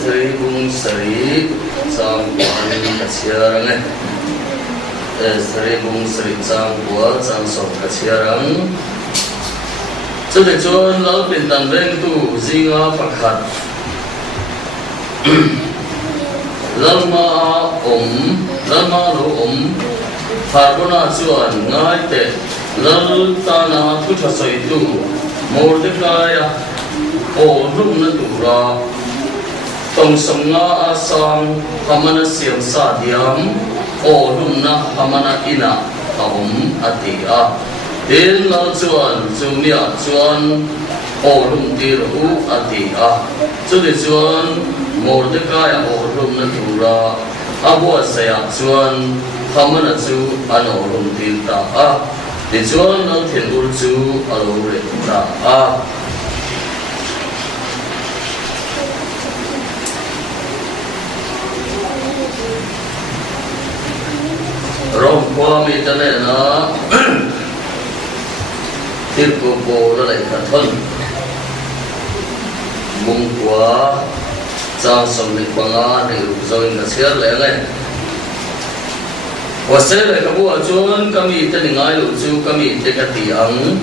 Sri Bung Sri Sang Buan Kasiarang Sri Bung Sri Sang Buan Sang Song Kasiarang Chu le chuan lo pintan reng tu zinga pakhat lalma lo om pharbona chuan ngai te lal tana thu thasoi tu mordekaya o rum na tura tông sông ngã sang hamana siam sa diam o lum na hamana ina ati a tin na chuan chumia chuan o lum ti ru ati a chu de chuan Mordecai o lum na tura abo saya chuan hamana chu ano lum ti ta a de chuan na thian ur chu alo re ta a Rom qua mi ta này nó tiếp tục bộ nó lại cả thân mong quá trang sông lịch bằng á để rồi nó sẽ lại này và sẽ lại các bộ chuan kami ta ni ngai lu chu kami te ka ti ang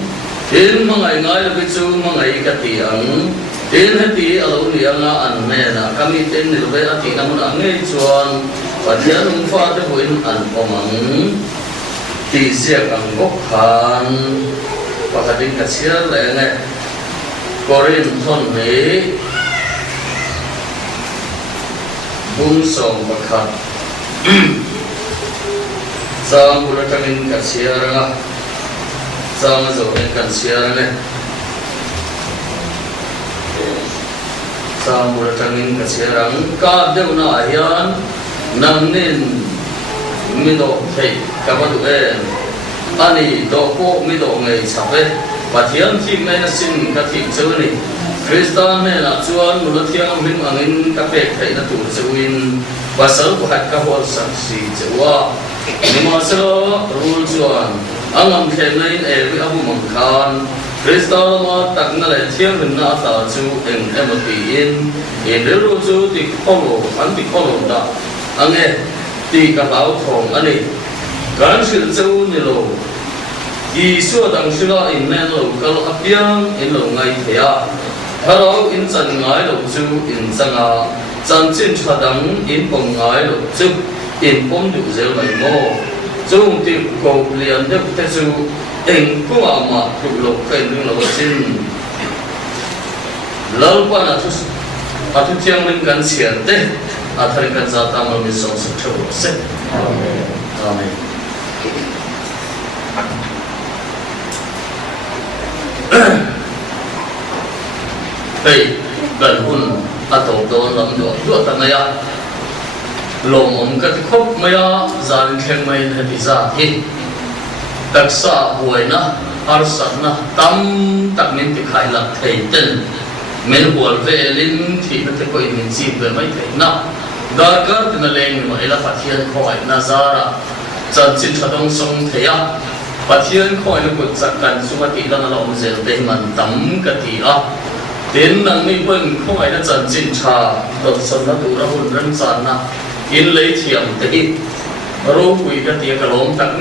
tin mangai ngai lu chu mangai ka ti ang tin hati alo ni anga an me na kami ten ni be ati na mun angai chuan Pathian pha te buin an omang ti siak ang gok khan pakhatin ka sial le nge korin thon me bung song pakhat sang buratamin ka siara sang zo kan siara ne sang buratamin ka siara ka deuna hian nang nin mi do thei kamadu en ani do ko mi do ngai chape pathian thi me na sin ka thi chuni kristan me na chuan mu thiang min angin ka pe thei na tu chuin basal ko hat ka hol sang si chewa ni ma so rul chuan angam khem nei e wi abu mang khan kristan ma tak na le thiang min na ta chu en emati in ru chu ti kholo an ti kholo da ange ti ka tao thong ani kan sil cheu ni lo i su dang sila in nen lo kal apiang in lo ngai thea haro in chan ngai lo chu in changa chan chin thadang in pong ngai lo chu in pom du zel mai mo chu ti ko lian de te chu eng ko ama tu lo kai ni lo chin lo pa na thu atu tiang ling kan sian te athari kan zata mal mi song su thu se amen amen hey gần hun atong don lam do do ta maya lom om ka khop maya zan khem mai na bi za hi taksa huaina arsana tam tak min ti khai lak thei ten men hual velin thi na te ko in chi be mai thei na darkar tin leng ma ela pathian khoi nazara chan chin thadong song theya pathian khoi na kut sakkan sumati lana lom zel te man tam ka ti a tin nang ni bun khoi na chan chin cha dot son na tu ra hun ran san na in lei thiam te hi ro kui ka ti ka lom tak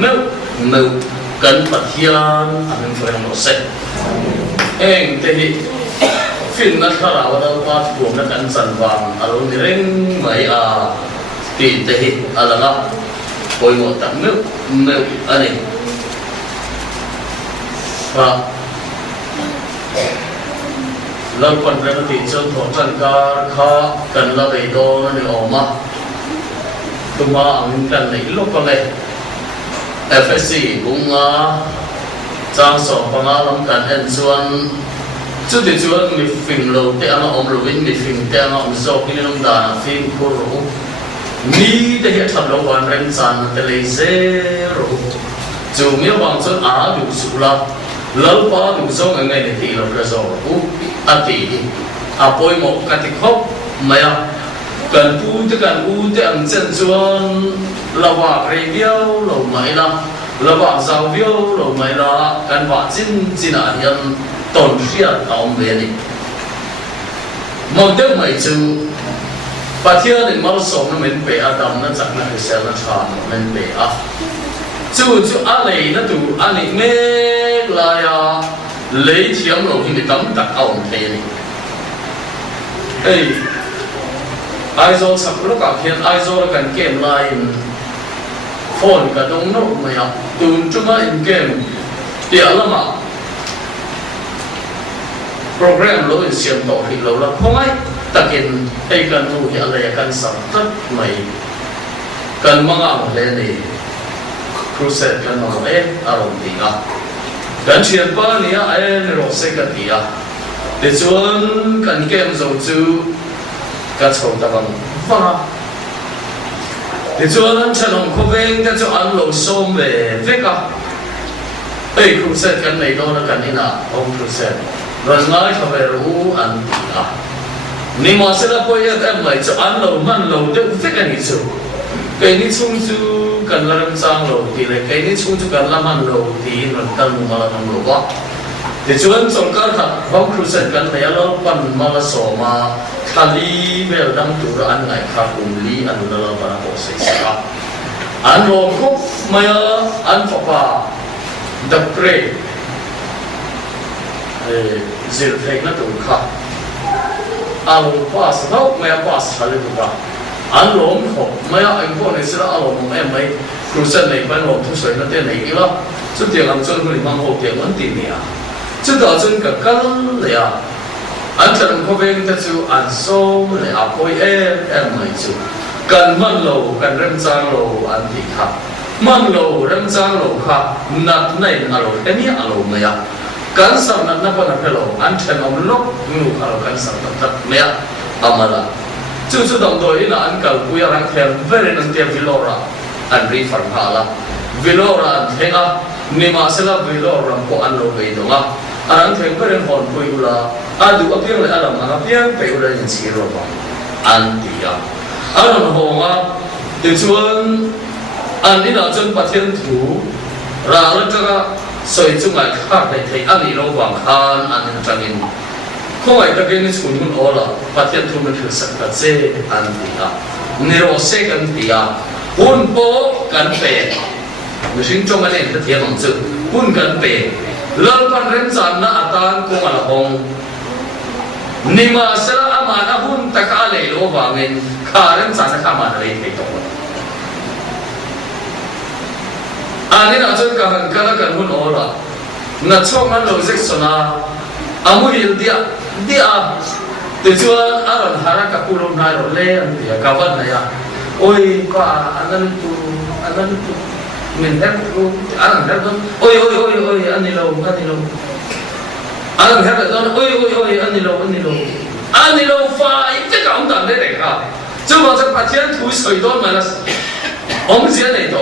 meu kan pathian an freng no se eng te hi fin na khara wa da pa tu na kan san wang alo ni reng mai a ti te hi alanga koi mo tak meu ani pa lo kon ra ti chon tho chan ka kha kan la dei do na ni oma tuma ang kan nei lo ko le FSC bunga chang so panga lam kan en chuan chu ti chuan mi fing lo te ama om lo win mi fing te ama om zo ki long da fing ko ro ni te hi tham lo wan ren san te le zero chu mi wang chuan a du su la lo pa du zo ngai ne ti lo ka zo u ati a poi mo ka ti khop maya kan pu te ang chen chuan lawa re biao lo mai la lawa zau biao lo mai la kan wa chin a hian ton ria taom ve ni mong de mai chu pathian in mal som na men pe adam na chak na sel na tha men pe a chu a lei na tu ani me la ya lei thiam lo hi tam tak aum pe ni ei aizo sakro ka khian aizo kan kem line phone ka dong no ma ya tun chuma in kem ti alama program lo in siam to hi lo la khomai takin ei kan nu hi ala kan sam tat mai kan manga le ni crusade kan no arom ti a kan chian pa ni a ne ro se ka ti a de chuan kan kem zo chu ka chho ta bang fa de chuan an chanong kho veng ta chu an lo som ve ve ka ei crusade kan nei do na kan ina ong crusade ran ngai kha ve ru an ti a ni ma se la po ya ta mai chu an lo man lo de ve ka ni chu cái ní chung chu cần là làm sang lâu thì lại cái ní chung chu cần làm ăn lâu thì mình cần mà làm lâu quá thì chuyện trong cái thật không cruise cần phải lo pan mà là số mà khali về đam tu ra anh này khá cùng lý anh là làm bạn có sẽ sao anh lo khóc mà anh phải pa đập pre zil thầy nó tụi khá anh pass đâu mà pass khali tụi khá anh lom học mấy anh cô này sẽ là anh lom em mấy cruise này bên lom thu水那点嚟咯，即係諗真佢哋問學嘅問題咩啊？即係真個根嚟啊！anh thật không có bên ta chú anh số này à coi em này chú cần mang lầu cần rem trang lầu anh thì khác mang lầu rem trang lầu khác nát này là lầu cái này là lầu này à cần sao nát nát bao nhiêu lầu anh thật ông lốc ngủ à lầu cần sao thật mẹ amala chú chú đồng đội là anh cầu quý anh thêm về nên thêm vilora anh đi phản hạ là vilora anh thấy à nhưng mà sẽ là vilora của anh lầu về đúng không anh thêm về nên hòn quý là anh đủ appeal là anh appeal về là những gì rồi anh đi à anh làm hồng à từ chuan anh đi nào chân bắt thiên thủ ra rồi cho cái sợi chung lại khác để thấy anh đi lâu vàng khan anh chẳng in không ai ta cái này chúng mình ở là bắt thiên thủ mình thử sắc thật dễ anh đi à nếu sẽ cần đi à hun bố cần về người sinh trong cái này là thiên lòng chữ hun cần về lâu pan rèn chán na atan cũng là hồng nima sẽ là amana hun ta cả lấy lâu vàng in khá rèn chán na amana lấy thấy tốt anh ấy chân cả hàng cả cái hun ở là na trong anh lâu dịch sona amu hiểu dia dia từ xưa anh hara kapulon hai rồi lên anh thì cả vấn này à ôi qua anh tu mình hết luôn anh hết luôn ôi anh đi lâu anh hết rồi ôi anh đi lâu phải cái cảm tưởng đấy đấy cả chứ mà chắc phát hiện thú sợi đó mà là ông diễn này đó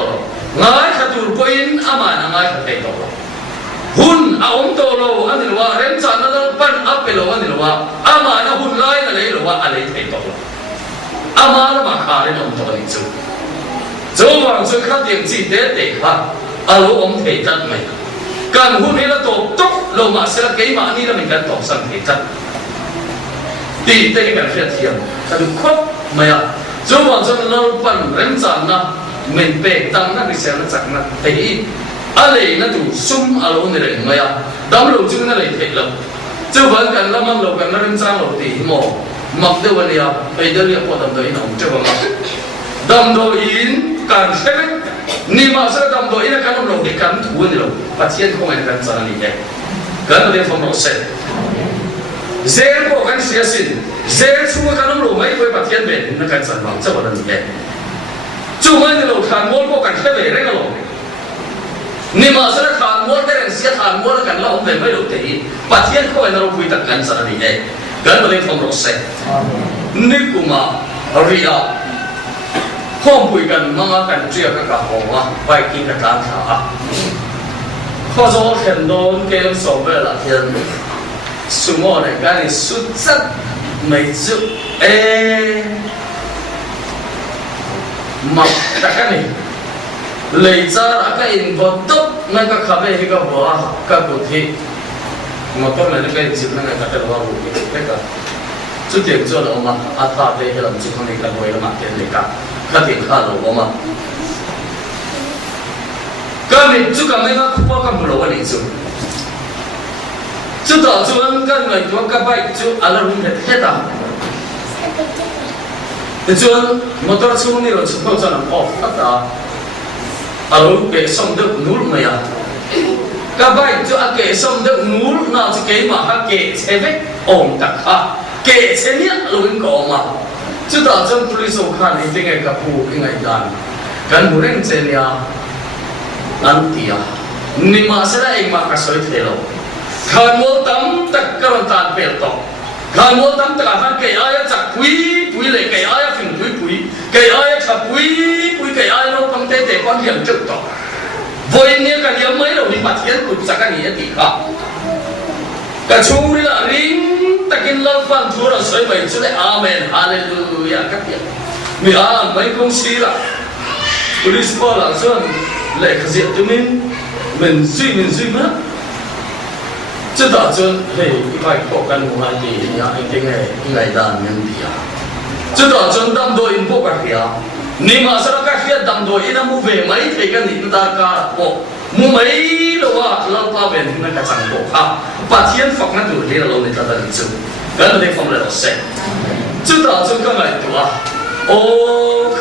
ngay cả tụi quên ama ngay cả thấy đó hun ông to lo anh đi lo rem chán nó pan up lo anh đi lo ama nó hun lại là lấy lo anh lấy thấy đó ama nó mà khá lên ông to đi chứ chỗ hoàng xuân khắc tiền chỉ để khá alo ông thấy thật mày cần hun này là tổ tốc lo mà sẽ là cái mà ni là mình cần tổ sang thấy thật thì đây cái việc thiền ta được khóc mày à chỗ hoàng xuân nó pan rem chán na mình bê tăng na bị xem nó chẳng na thấy alay na tu sum alo ni re mày à đam lo chung na lấy thấy lắm chỗ vẫn cần làm lo cần rem chán lo thì mò mặc đâu vậy à bây giờ liệu có tầm đấy nào chưa bằng đam đồ in càng thế ni mà sao đam đồ in là càng lo thì càng thua đi lo phát hiện không ai càng sao này vậy càng là phong độ sẽ dễ có càng xia xin dễ chua càng lo mấy với phát hiện về nó càng sản phẩm chưa bằng được vậy chung ai đi lo thằng mua có càng thế về đấy cái lo ni mà sao thằng mua cái xia thằng mua là càng lo về mấy đồ thì phát hiện không ai nó vui tất càng sao này vậy gan boleh proses. Ni kuma ria. Không bùi cần mang cần chia các cả hồ à, vài kia các cá thả. Khó cho thiên đồn game số về là thiên. Sumo này cái này xuất sắc mấy chữ mặc cái này lấy ra là cái in vật tốt ngay các khả về cái vỏ các cụ thị motor na cái chip na cái cái đó rồi cái cả chút tiền cho nó mà thà thế là mình không nên cái gọi là market này cả cái tiền khá là mà cái mình chút cái này nó không có cái một cái gì chút đó chút cái này chút cái bike chút anh làm hết hết à chút motor chút này là chút bao giờ nó off hết à alo cái xong được nút mày à các bạn cho kể xong được ngủ nào chỉ kể mà các kể chế vết ổn tất cả kể chế nhất luôn có mà chúng ta trong police khan thì tiếng cái phụ cái ngày đàn kan buren chenia antia nima sera engma ka soi thelo khan mo tam tak karon tan pel to khan mo tam tak han ke aya chak pui le ke aya phing pui ke aya chak pui ke aya no pang te te kon hiam chuk to voi ne ka hiam mai lo ni pathian ku chaka ni ti ka ka churi la ring takin lal fan thura soi bai chule amen hallelujah ka pia mi a mai kong sira police ball là sơn lại khởi diện cho mình duy mất chứ đó sơn thì cái bài cổ căn của hai gì nhà anh cái ngày đàn nhân thì chứ đó sơn đâm đôi in bộ cả kia nhưng mà sao các kia đâm đôi in mua về mấy thì cái gì ta cả bộ mua mấy đâu à lâu qua về thì nó cả chẳng bộ khác và thiên phật nó đủ đi là lâu người ta đã được cái này không là sẽ chứ đó sơn cái ngày tuổi ô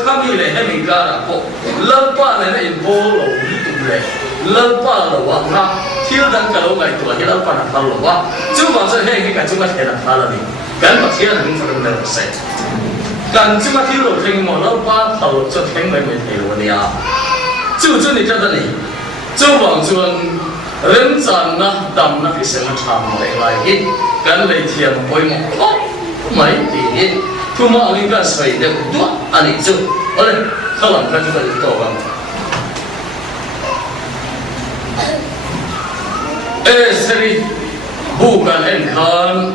kami le hemi gara po lalpa ne in bolo tu le lalpa lo wa ha thil dan ka lo ngai tu hi lalpa na thal lo wa chu ma sa he ka chu ma the na thal ni kan ma thia ni fa na se kan chu ma thil lo theng mo lalpa thal cho theng mai mai thei lo nia chu ni ta da ni chu wang chuan ren chan na dam na ki se ma tham le lai hi kan le thiam poi mo mai ti hi thu mà anh ta xây được tốt anh ấy chụp, ở đây không làm cái gì phải tổ bằng. Ê, seri, bukan em khan,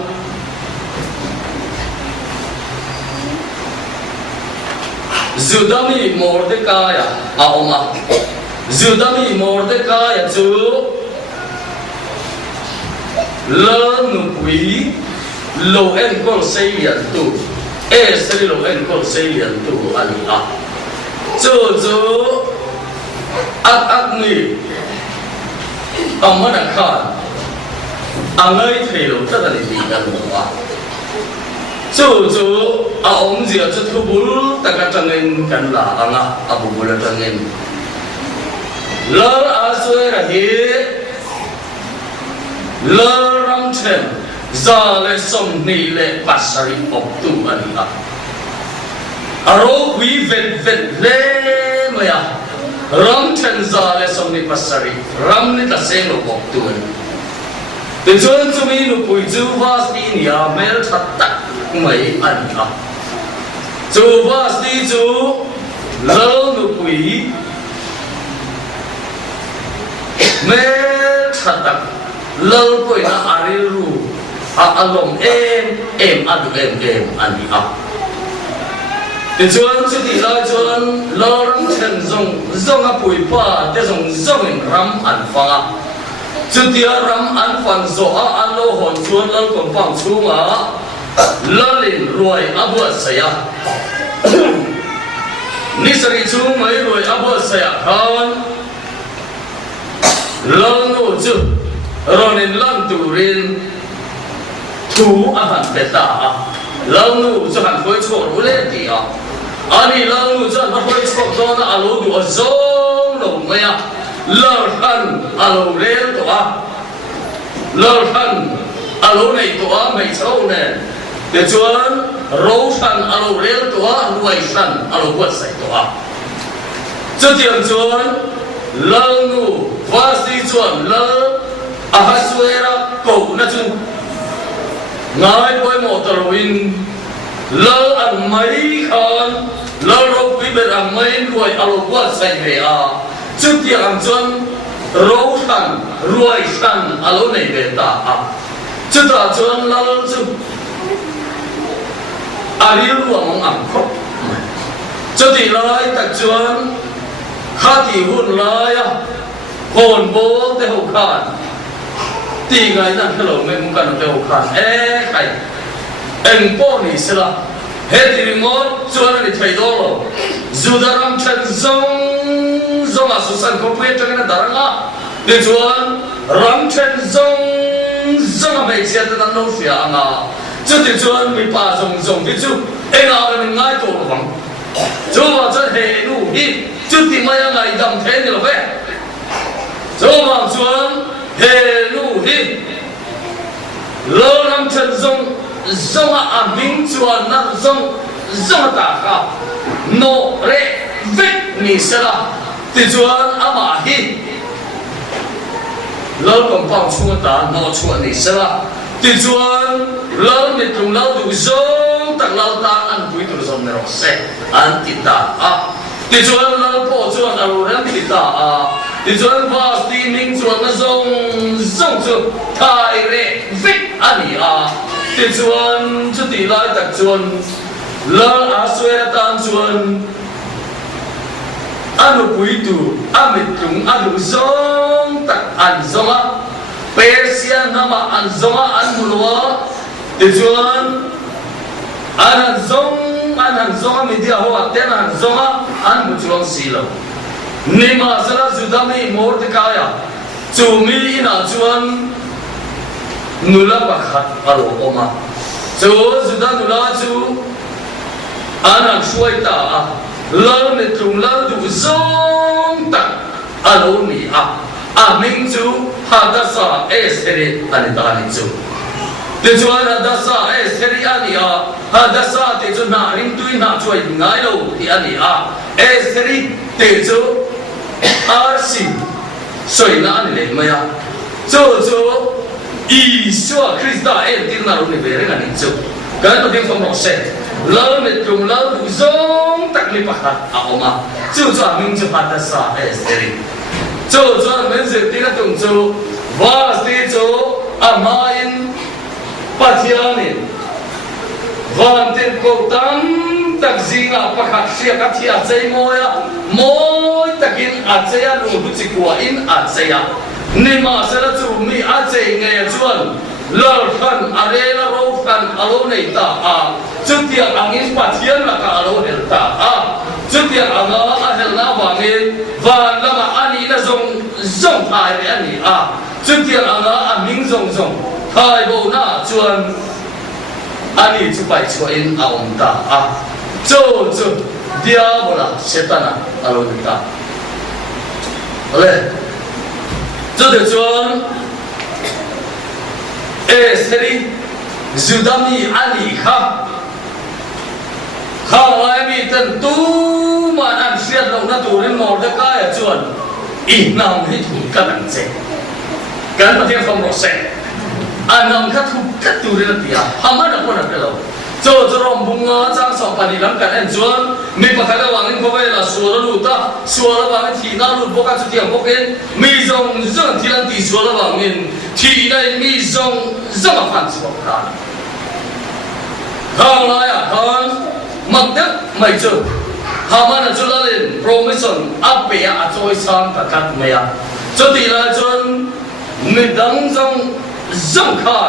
Zudami Mordecai, Aoma, Zudami Mordecai chú, lớn quý, lâu em còn xây dựng tu. Seri lo en kol selian tu ani a zo at ni amana khan angai thelo ta da ni kan wa zo a om zia chu thu bul ta ka tangin kan la anga abu bul tangin lor aswe ra hi lor ram chen za le som ni le pasari op tu ani a aro quý vet le maya ram chen za le som ni pasari ram ni ta seng lo op tu ani te chuan chumi nu pui chu vas ti ni a mel that tak mai ani a chu vas ti chu lo nu pui mel that tak lo pui na aril ru alom em adu em ani a te chuan chu ti lai chuan lo ram chen zong a pui pa te zong in ram an fa chu ti ram an fan zo a alo hon chuan lal kon pang chunga lalin ruai abu saya ni sari chu mai ruai abu saya khan lal no chu ronin lan turin thu ahan beta lao nu cho han khoi chho ru le ti a ani lao nu cho han khoi chho to na alo du azong lo me a lao han alo le to a lao han alo nei to a mai chau ne de chuan ro san alo le to a ruai san alo wat sai to a chu tiam chuan lao nu vasi chuan la a hasuera ko na chu ngài bôi mồ tờ win lơ ăn mấy con lơ râu quý biệt ăn mấy ruồi alo quát say về à trước tiệc ăn chuan râu săn ruồi săn alo này về ta à trước ta chuan lơ chu ali ruộng mong ăn khóc trước thì lại ta chuan khát thì hôn lại à hồn bố te hậu khan ti ngai na hello me mun kan te o khan khai en po ni sela he ti ngot chuan ni thai do lo zudaram chen zong a su san ko pe tang na daranga ni chuan ram chen zong a mai sia ta no sia anga chu ti chuan mi pa zong ti chu enga me ngai to lo bang chu wa cha he nu hi chu ti mai ngai dam the ni lo ve chu ma chuan he lu hi lo lam chen zong a ming chuan na zong ta ka no re vek ni sala ti chuan ama hi lo kom pang chu ta no chu ni sala ti chuan lo mi tung lo du zong tak lo ta an pui tu zong ne ro se an ti ta a ti chuan lo po chuan a ro ram ti ta a ti chuan va ti ning chuan na zong chu thai re vek ani a ti chuan chu ti lai tak chuan lo a suy tan chuan anu pui tu amit tung anu zong tak an zonga Persia nama an zonga an mulwa ti chuan an zonga media ho aten an zonga an muchuang silo nima sala judami Mordecai chumi ina chuan nula pakhat alo oma chu juda nula chu an suai ta lo ne tung lo du zong tak alo ni ming chu hadasa eseri ani ta ni chu te chuan hadasa eseri ani hadasa te chu na ring tui na chuai ngai lo ti ani eseri te chu arsi soi na ani le maya chu Isua Krista tin na lo ni ve re ani chu kan to ding phong ro se lo ne tung lo du zong tak ni pakhat oma chu ming chu hadasa eseri cho men se tina tung cho vas ti cho amain pathianin van ten ko tam tak zinga pakhat sia ka thia chei moya moi takin a cheya lu bu chi kwa in a cheya ni ma sala chu mi a chei nge chuan lor khan are la ro khan alo nei ta chu tia angin pathian la ka alo hel ta chu tia anga a hel na wangin van lama ani na zong thai re ani chu tia anga a ming zong thai bo na chuan ani chu pai chu in a om ta chu diabola setana alo ta ole chu de chuan seri zudami ani kha lai mi tan tu ma an siat lo na tu rin Mordecai chuan i nam hi thu ka nang che kan ma thiang phong ro se anam kha thu ka tu rin tia hama na ko na pe lo cho rom bunga chang so pani lam kan en chuan mi pakhala wangin ko ve la suara lu ta suara wangin thi na lu boka chu tiang boken mi zong thilan ti suara wangin thi nai mi zong fan chu ka khang la ya khan mak dak mai chu hama na chu la len promotion ape ya a choi sang ka kat me ya chu ti la chuan mi dang zong kha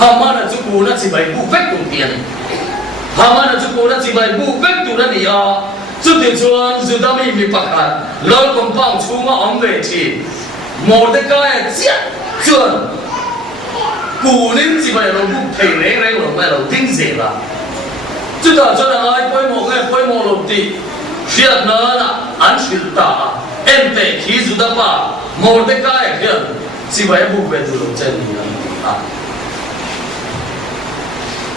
hama na chu ku na chi bai bu vek tu tian hama na chu ku na chi bai bu vek tu na ni chu ti chuan zudami mi pakhat lol kom pang chunga om ve thi Mordecai chia chuan ku nin chi bai lo bu thei re lo mai lo ting ze la chu ta chuan ai poi mo lo ti fiat na an shil ta em te khi zudapa Mordecai khian chi bai bu ve tu lo chen ni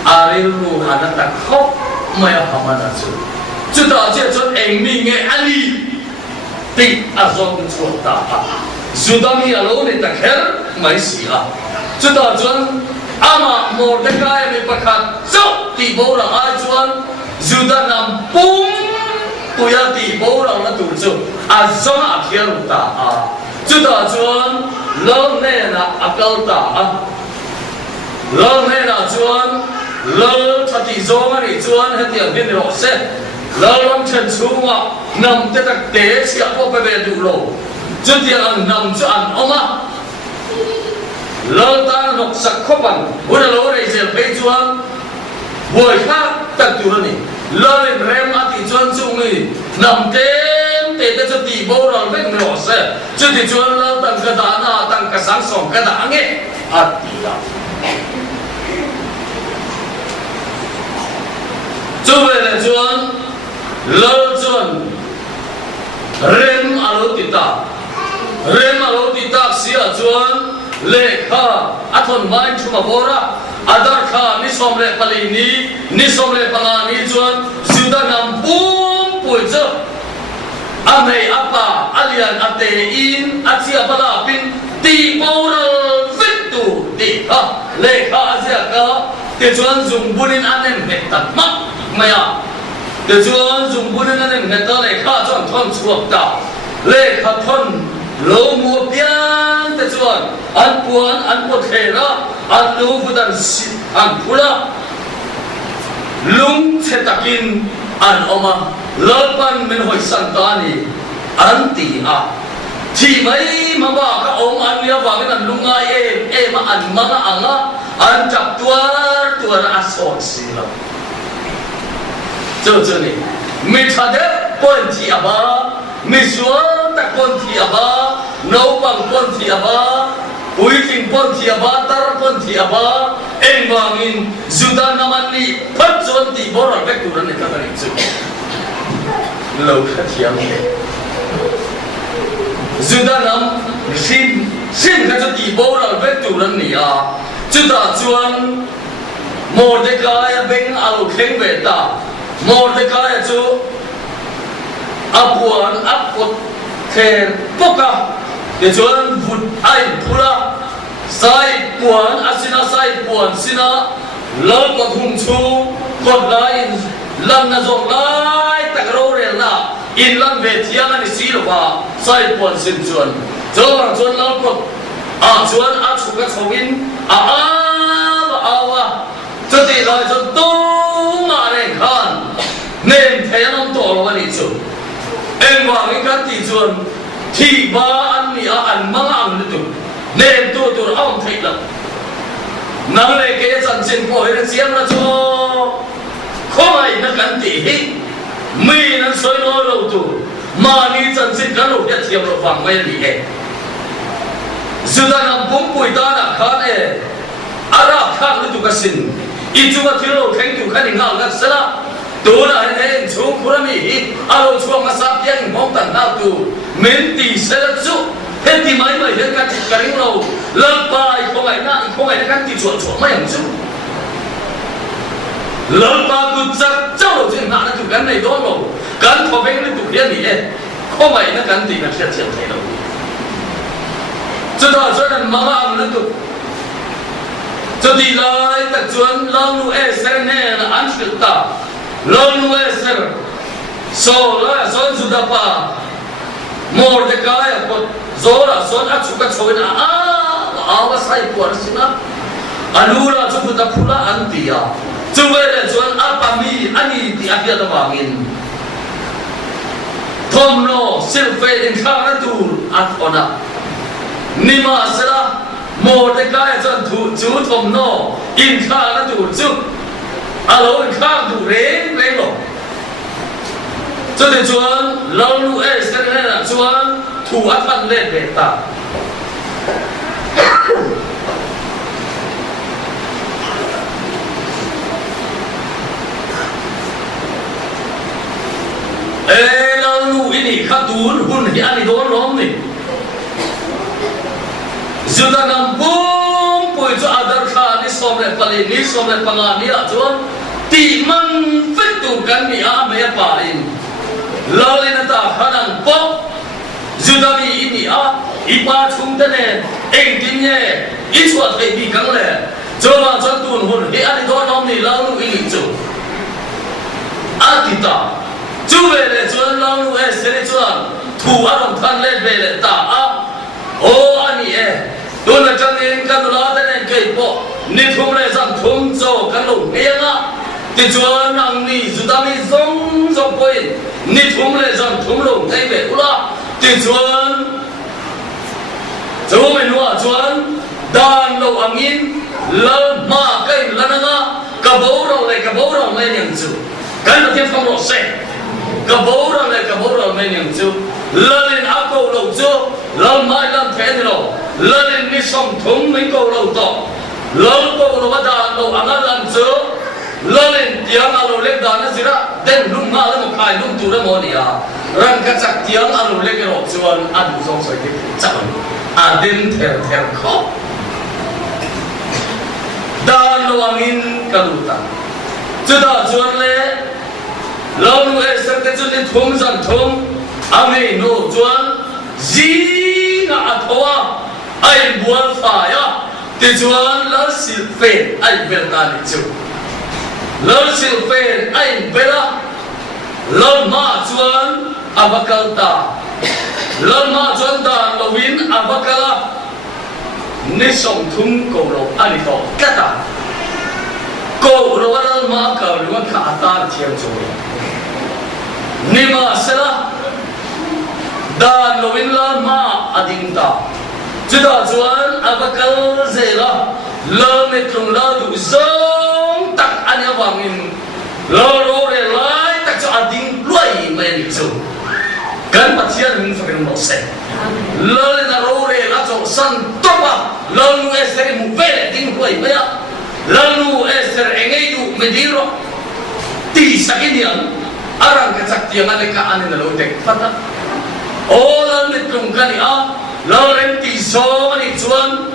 arilu hanata khop maya hamana chu ta che chon eng mi nge ali ti azong chota zudami alone ta kher mai si chu ta chon ama Mordecai me pakhat zo ti bo la a chuan zudanam pum puya ti bo la na tu chu azong a khiar ta chu ta chuan lo ne na akal ta lo ne na chuan lo thati zoma ni chuan hetiang hin ro se lo lam chen chunga nam te tak te sia po pe be du lo chu ti an nam chu an oma lo ta nok sak khopan buna lo re je pe chuan voi kha tak tu ni lo len rem ati chuan chung ni nam te chu ti bo ro vek ro se chu ti chuan lo tang ka da na tang ka sang song ka da nge ati ya chu ve le chuan lo chuan rem alo ti ta sia chuan le kha athon mai thuma bora adar kha ni somle pali ni somle panga ni chuan juda nam pum pui cho amei apa alian ate in achia bala pin ti moral victu ti ha le kha azia ka te chuan zum bunin anem he tat ma maya te chuan zum bunin anem he ta le kha chuan thon chuak ta le kha thon lo mu pian te chuan an puan an pot khera an lu budan an pula lung chetakin an oma lalpan min hoi santani anti a thi mai ma ba ka om an lia wa min lunga e ma an ma anga an chap tuar asot sila cho cho ni mi thade pon thi aba mi suan ta pon thi aba no bang pon thi aba pui ting pon thi aba tar pon thi aba eng wangin juda namani phat chon ti bor vek tu ran ka ni chu lo kha thiam he juda nam sin kha chu ti bor vek tu ran ni a chu ta chuan Mordecai beng alo kheng ve ta Mordecai chu apuan apot kher poka de chuan vut ai pula sai puan asina sai puan sina lal ko thum chu ko lai lan na zong lai tak ro re la in lan ve thiang ani si lo ba sai puan sin chuan chuan lal ko chuan a chu ka chongin awa cho ti lai cho tu ma re khan nem thenom to lo ani chu en wa ngi ka ti chuan thi ba an ni a an manga ang lu tu nem tu ong thei la nang le ke san sin ko he chiam na cho khoi na kan ti hi mi na soi no lo tu ma ni san sin kan lo ya chiam lo phang mai ni he juda nam pum pui ta na khan e ara khan lu tu ka sin i chu ma thilo kheng tu khan ngal ga sala tu la he chu khurami hi alo chu ma sa piang mong tan na tu men ti sala chu he ti mai he ka ti ka ring lo lal pa i ko mai na kan ti chuan chuan mai ang chu lal pa tu chak chau lo chen na tu kan nei don lo kan tho beng tu hian ni he ko mai na kan ti na chiat chiat thei lo chu da chuan ma ma ang tu cho đi lại tập chuẩn lâu nu ser nè là ăn được ta lâu nu ser so là so juda pa Mordecai ko zora son at suka choin awa sai por sina alura chu ta phula antia chu le chuan apami ani ti apia ta wangin thom no silfe in khana tu at ona nima sala Mordecai chuan chu thom no in khana tu chu alo in khang tu reng lo cho nên chuan lâu nu ser này là chuan thủ áp ăn lên để ta lâu nu ini khát tuôn hun thì ăn đi đón lắm nè juda nam bom pui cho adar kha ni som le pali ni som le panga ni a chuan ti man fit tu kan ni a me pa in lalina ta khanang pop judami ini a ipa chung ta ne eng tin ye i chuat thei bi kang le choma chon tun hun he ani do nom ni lalu ini chu atita chu ve le chuan lalu e se le chuan thu arom than le ve le ta a o ani e don na chang in kan la ta ne kai po ni thum le sam thum cho kan lo ngenga ti chuan ang ni judami zong point ni thum le zam thum lo nei ve ula ti chuan zo men wa chuan dan lo angin lal ma kai lananga ka bo ro me nyang chu kan tiam phong ro se ka bo ro me nyang chu lalin ako lo chu lal mai lam the lo lalin ni som thum mai ko lo to lal ko lo da lo anga lam chu lalin tiang alo lek dana zira den lung ma la mo khai lung tu ra mo ni a rang ka chak tiang alo lek ro chuan adu song soi ti chak a den ther kho dan lawangin kaluta chuda chuan le long e ser te chun in thum jan thum ame no chuan zi nga athoa ai bual fa ya te chuan la sil fe ai bel ta ni chu la sil fe ai bela la ma chuan abakal ta la ma chuan dan lawin abakala ni song thum ko lo ani to kata ko ro wal ma ka ru ka atar thiam chu ni ma sala dan lowin la ma ading ta chuda chuan abakal zela la metlung la du zong tak ani awangin la ro re lai tak chu ading luai mai chu kan pathian min fakin mo se la le na ro re la chu san topa la nu eser mu vele ding luai mai la nu eser engei du mediro ti sakinian arang ka saktiang ale ka ani na lo tek pata ola metlung kani a la ren ti so ni chuan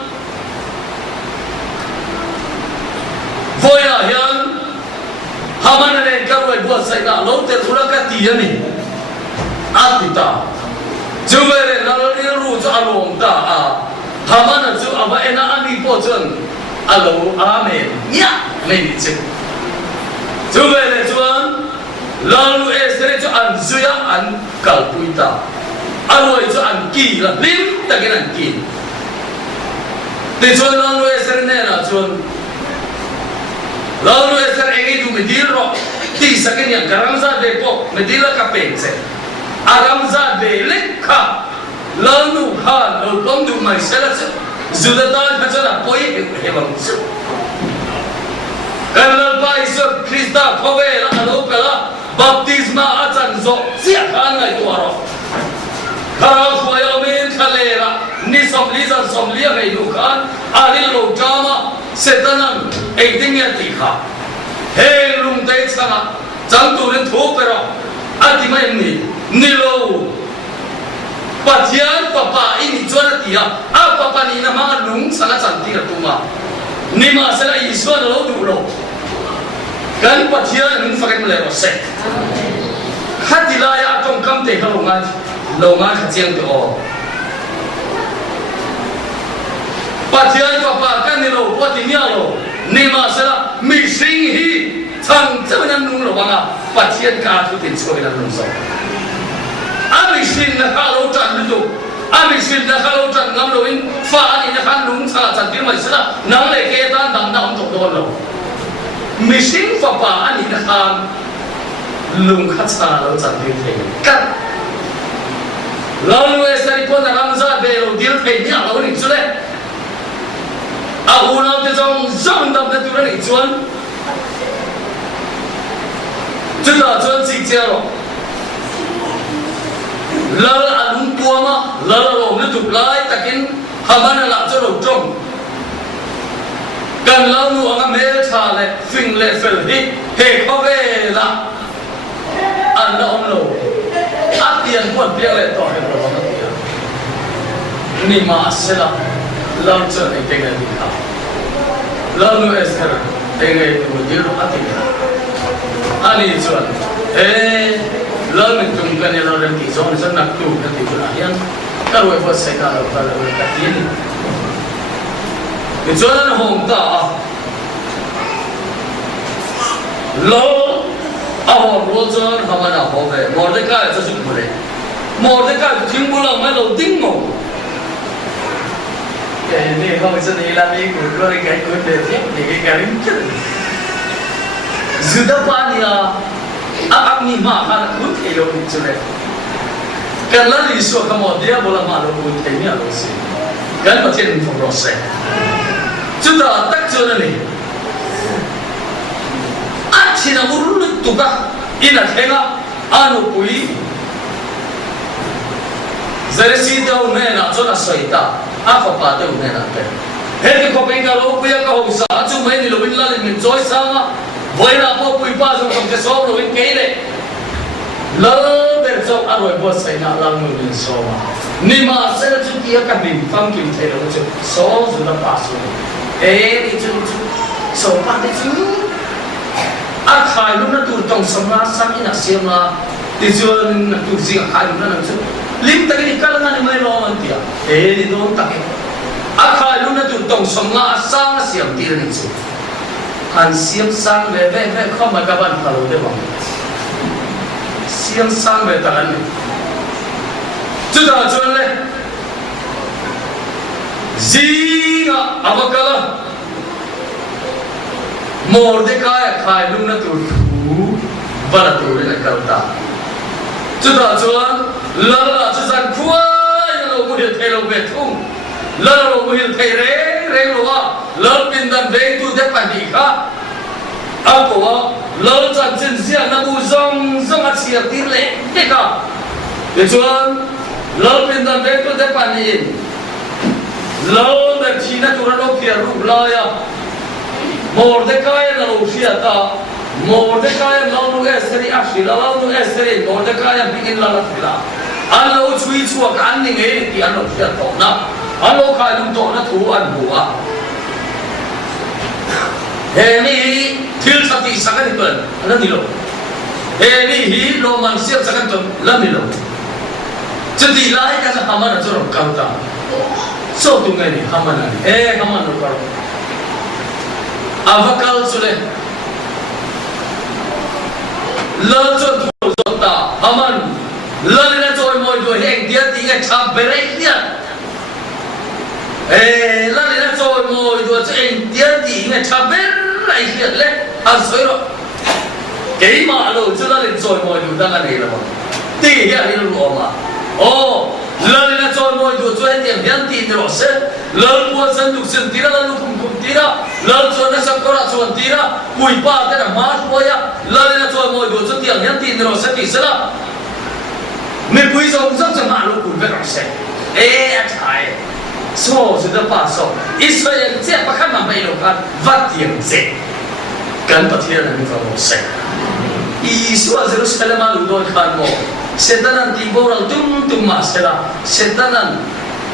voya hian hamana ne ka wai buat sai na lo te thura ka ti ani atita jumere na lo ni ru chu along ta a hamana chu aba ena ani po chuan alo amen ya men chu jumere chuan lalu esere chu an zuya an kalpuita aloi chu an ki la lim takin an ki te chuan lalu esere ne na chuan lalu esere engi du mediro ti sakin yang garamza de po medila ka pense aramza de lekha lalu ha lo kom du mai sela chu zudatan hachana poi he bang chu kanal pai so krista khowe la alo pela baptisma achan zo sia kan ngai tuaro khara khoyo men khalera ni somliza somlia ngai dukan ali lo drama setanam eiting ya tikha he lung dei chana jang tu ren tho pero ati mai ni lo patian papa ini juara dia apa papa ni nama lung sana cantik tuma ni masalah Yesus lo dulu kan patian ni fakir melero se hati laya tong kam te kalungan keciang tu oh patian papa kan ni lo patinya lo ni masalah missing hi tang sebenarnya nung lo banga patian ka tu tin so ina nung so amisin na kalau tan itu amisin na kalau tan ngam loin fa ani na kan lung sala cantik mai sala nang le ke tan dang na untuk don lo missing fa pa ani na kan lung khat sala lo cantik the kan lalu esari pon na ramza be lo dil pe ni lo ni chule a una te zong dam na tu ni chuan chuda chuan chi chia lo lal alung puama lal lo na tu lai takin hamana la cho lo trong kan lao nu anga mel tha le fing le fel hi he khove la an la om lo atian pon pia le to he lo ma ni ma sela lao cho ne te ga ni kha lao nu esker te ga tu di ro atia ani chuan lao mình tung cái này lao lên thì zone rất nặng tụ cái thì cũng là hiền các loại vật xảy ra và các tiền cái chỗ đó hồng ta lao hồng lao cho họ mà nào họ về mò cái cho chúng tôi mò cái tiếng bù lòng mấy đầu tiếng ngủ cái này không phải là làm gì cũng có cái để thì cái lính chết sudah banyak ni ma kan kun elo chule kan la li so kamo dia bola ma lo kun te ni alo si kan pa chen fo ro se chuda tak chuna ni a china urul tu ka ina thenga anu pui zare si dau ne na chona soita a fa pa dau ne na te he ko pe ka lo pui ka ho sa chu mai ni lo bin la ni joy sa ma với là một quý ba dùng cái số rồi cái kế đấy lỡ để cho ăn rồi bớt xảy ra làm người đến số mà nhưng mà sẽ là chút kia các mình phong kiểm thấy là chút số rồi nó pass rồi ê đi chút so pa te chu a khai lu na tu tong samra sang ina siama ti chuan na tu zinga khai lu na chu lim ta ni kala na ni mai lo an tia ni do ta ke a khai lu na tu tong samra sang siam ti ni chu han siam sang ve kho ma ka ban phalo de bang siam sang ve ta an chu da chuan le zinga abakala Mordecai khai lung na tu thu bala tu le kalta chuta chuan lala chu san khua ya lo mu hil thei lo ve thung lala lo mu hil thei re lo wa lal pin dan ve tu de pan di kha a ko wa lal chan chen sia na bu zong a chia ti le te ka le chuan lal pin dan ve tu de pan ni lal da chi na tu ra lo pia ru la ya Mordecai na usiata Mordecai na nu esri ashila la nu esri Mordecai bigin la la fila alo chui chua kan ni nge ti alo sia to na alo khai lu to na thu an bua he ni thil thati sakan ton ana ni lo he ni hi lo man sia sakan ton la ni lo chati lai ka sa hamana choro kauta so tu ngai ni hamana hamana lo karo avakal sule lal chon thu zota aman lal na choi moi do heng dia ti ga chap bere dia lal na choi moi do chen dia ti ga chap bere dia le a soi ro ke ma lo chu lal choi moi do da ga nei lo ti ya ni lo ma lal na choi moi do choi tiang hian ti ro se lal mo san du sen tira lal kum tira lal chon na sakora chon tira pui pa te na ma poya lal na choi moi do chu tiang hian ti ro se ti sala me pui zong ma lo ku ve ro se a thai so su da pa so Israel che pa khan ma mai lo khan va tiang se kan pa thia na ni fa mo se Isu a Jerusalem a lu do khan mo setanan ti boral tum ma sela setanan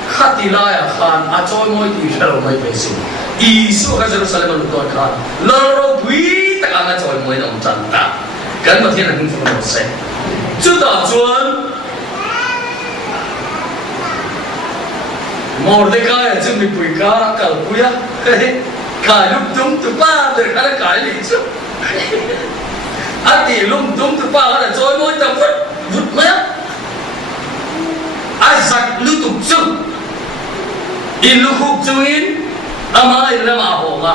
khatilaya khan a choi moi ti thalo mai pe su Isu ka Jerusalem lu do khan loro bui ta ka choi moi dong chan ta kan ma thia na ni fa mo se chu da chuan Mordecai chu mi pui ka kal puya ka lup tum tu pa de ka ka li chu ati lum tum tu pa ka choi moi ta vút mẹ Isaac lưu tục chung in lưu khúc chung in ama in là mà hồ ngạ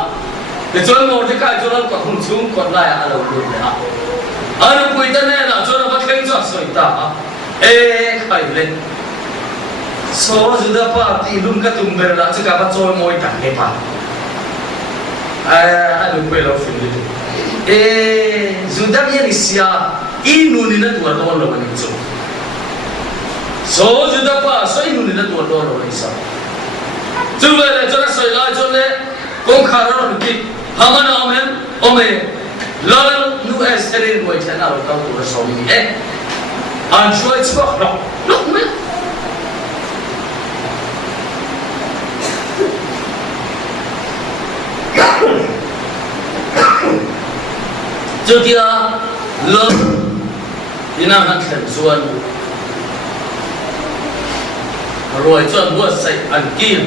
để cho ngồi thế cái cho nó còn không chung còn lại à lâu luôn đấy à nó quỳ tên này là cho nó bắt khen cho sợi ta khai lên số giờ đó pa thì luôn cái tung bền là chỉ cả bắt cho ngồi cả cái pa anh quỳ lâu phim đi giờ đó bây giờ xia inu ni na tuwa lo lo ni so so juda pa so inu ni na tuwa lo ni sa chu le le chona so la chon le kong khara ro ki hamana amen ome la nu estere mo chana ro ka tu so mi an choi chwa no me Judia love ina han khem zuan rồi chọn bữa sậy ăn kia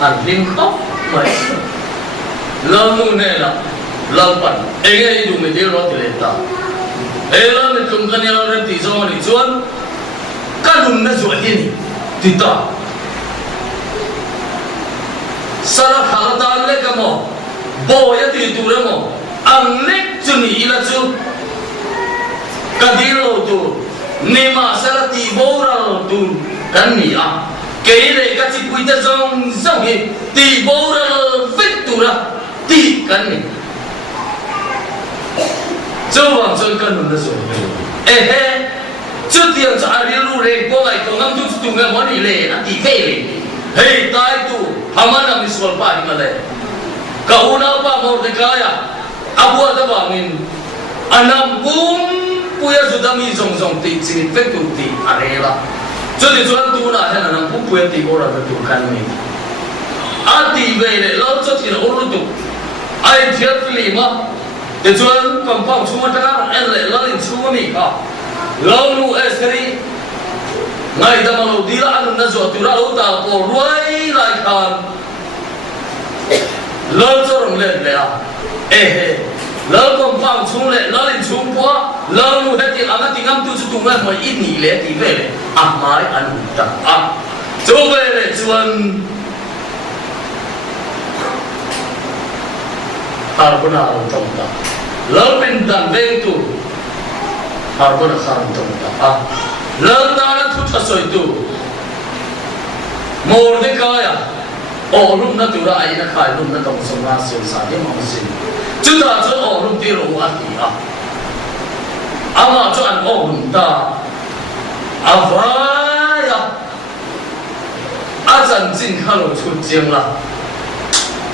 ăn linh khóc mày lo mu ne la lo pan ấy du mình đi lo thì lên ta lo mình tung cái nhau lên thì do mình chuan các lùng nó chuột đi thì ta sara khá ta lấy cái mỏ bò ya thì tu ra mỏ ăn lấy chu ni là chu kadiro tu nema salati bora tu kanni a keile ka chi puita zong zong hi ti bora victura ti kanni zo wang zong kan nun so chu tiang cha ari lu re ko lai to ngam tu ngam mo ni le a ti fe le hei tai tu hamana miswal pa ni male ka una pa Mordecai abu da bangin anam bum puya sudah mi zong ti sini fek tu ti arela jadi tuan tu na hena nam puya ti ora tu kan mi ati vele lo cho ti ro tu ai thiệt phì mà để chuẩn còn phong chung ta em lại lo lên chung mình à lâu nu esri ngày ta mà lâu đi là anh đã dọn từ ra lâu ta bỏ ruồi lại khan lâu cho rồng lên đấy à lâu còn phong chung lên lo lên chung quá lâu nu hết tiếng anh tiếng âm tu chú tung lên mà ít nhỉ lẽ tí về này mai anh ta cho về này chuẩn harbona tông ta lâu bên đàn ven tu harbona khan tông ta lâu ta đã thu thập soi tu mor de kaya rum na tu ra ai na khai rum na tông sông na siêu sa đi mà xin chúng ta cho rum ti ro ati ama cho anh rum ta avaya azan jin khalo chu jiang la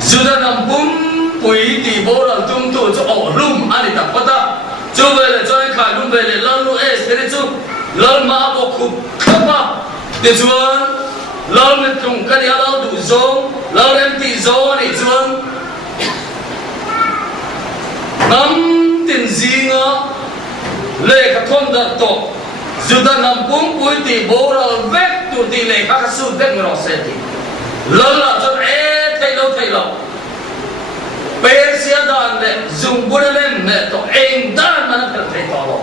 zuda nam bum bùi đi bố là tung tu cho rum anh ta bắt ta cho về là cho anh khai rum về là lâu nu thế chứ lâu mà bộ khúc khắp mà để chuan lâu mình tung cái này lâu đủ giống lâu em thì giống này chuan nắm tiền gì ngờ lệ các thôn đặt tổ dù ta nằm bún bùi thì bố là vét tụ thì lệ các sự vét ngờ sẽ thì lâu là cho thay lâu Persia dan le dùng bữa lên mẹ tổ anh dan mà nó phải to lo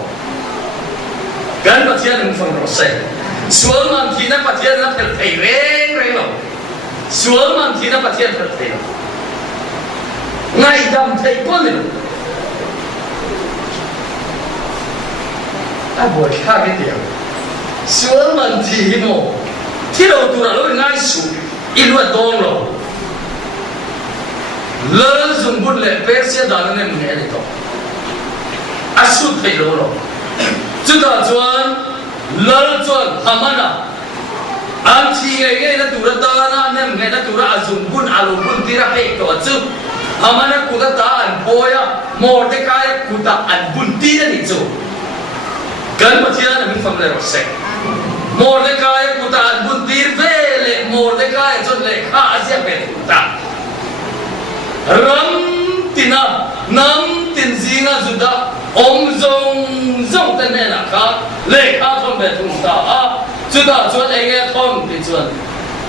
gan bắt thiên mình phong rồi xuống màn thì nó bắt thiên nó phải reng lo xuống màn thì nó bắt thiên phải ngày đầm thấy con liền buổi khác cái điều xuống màn thì nó thì đầu tụi nó ngay xuống ít luôn đông rồi lỡ dùng bút lệ Persia đàn nên nghe được không? Asut thấy rồi. Chúng ta chuẩn lỡ chuẩn Hamana. Anh chỉ nghe nó tụi ta na nên nghe nó tụi ta dùng bút alu bút tira hay to chứ. Hamana cụ ta anh boya mor de kai cụ ta anh bút tira đi chứ. Gần mà chia là mình phân được rồi. Mor de kai cụ ta anh bút tira về lệ mor de kai cho lệ khá Asia về cụ ta. Ram tina nam tin zinga juda zong tên này là khác lệ khác không về thùng ta juda chuan anh nghe thon thì chuan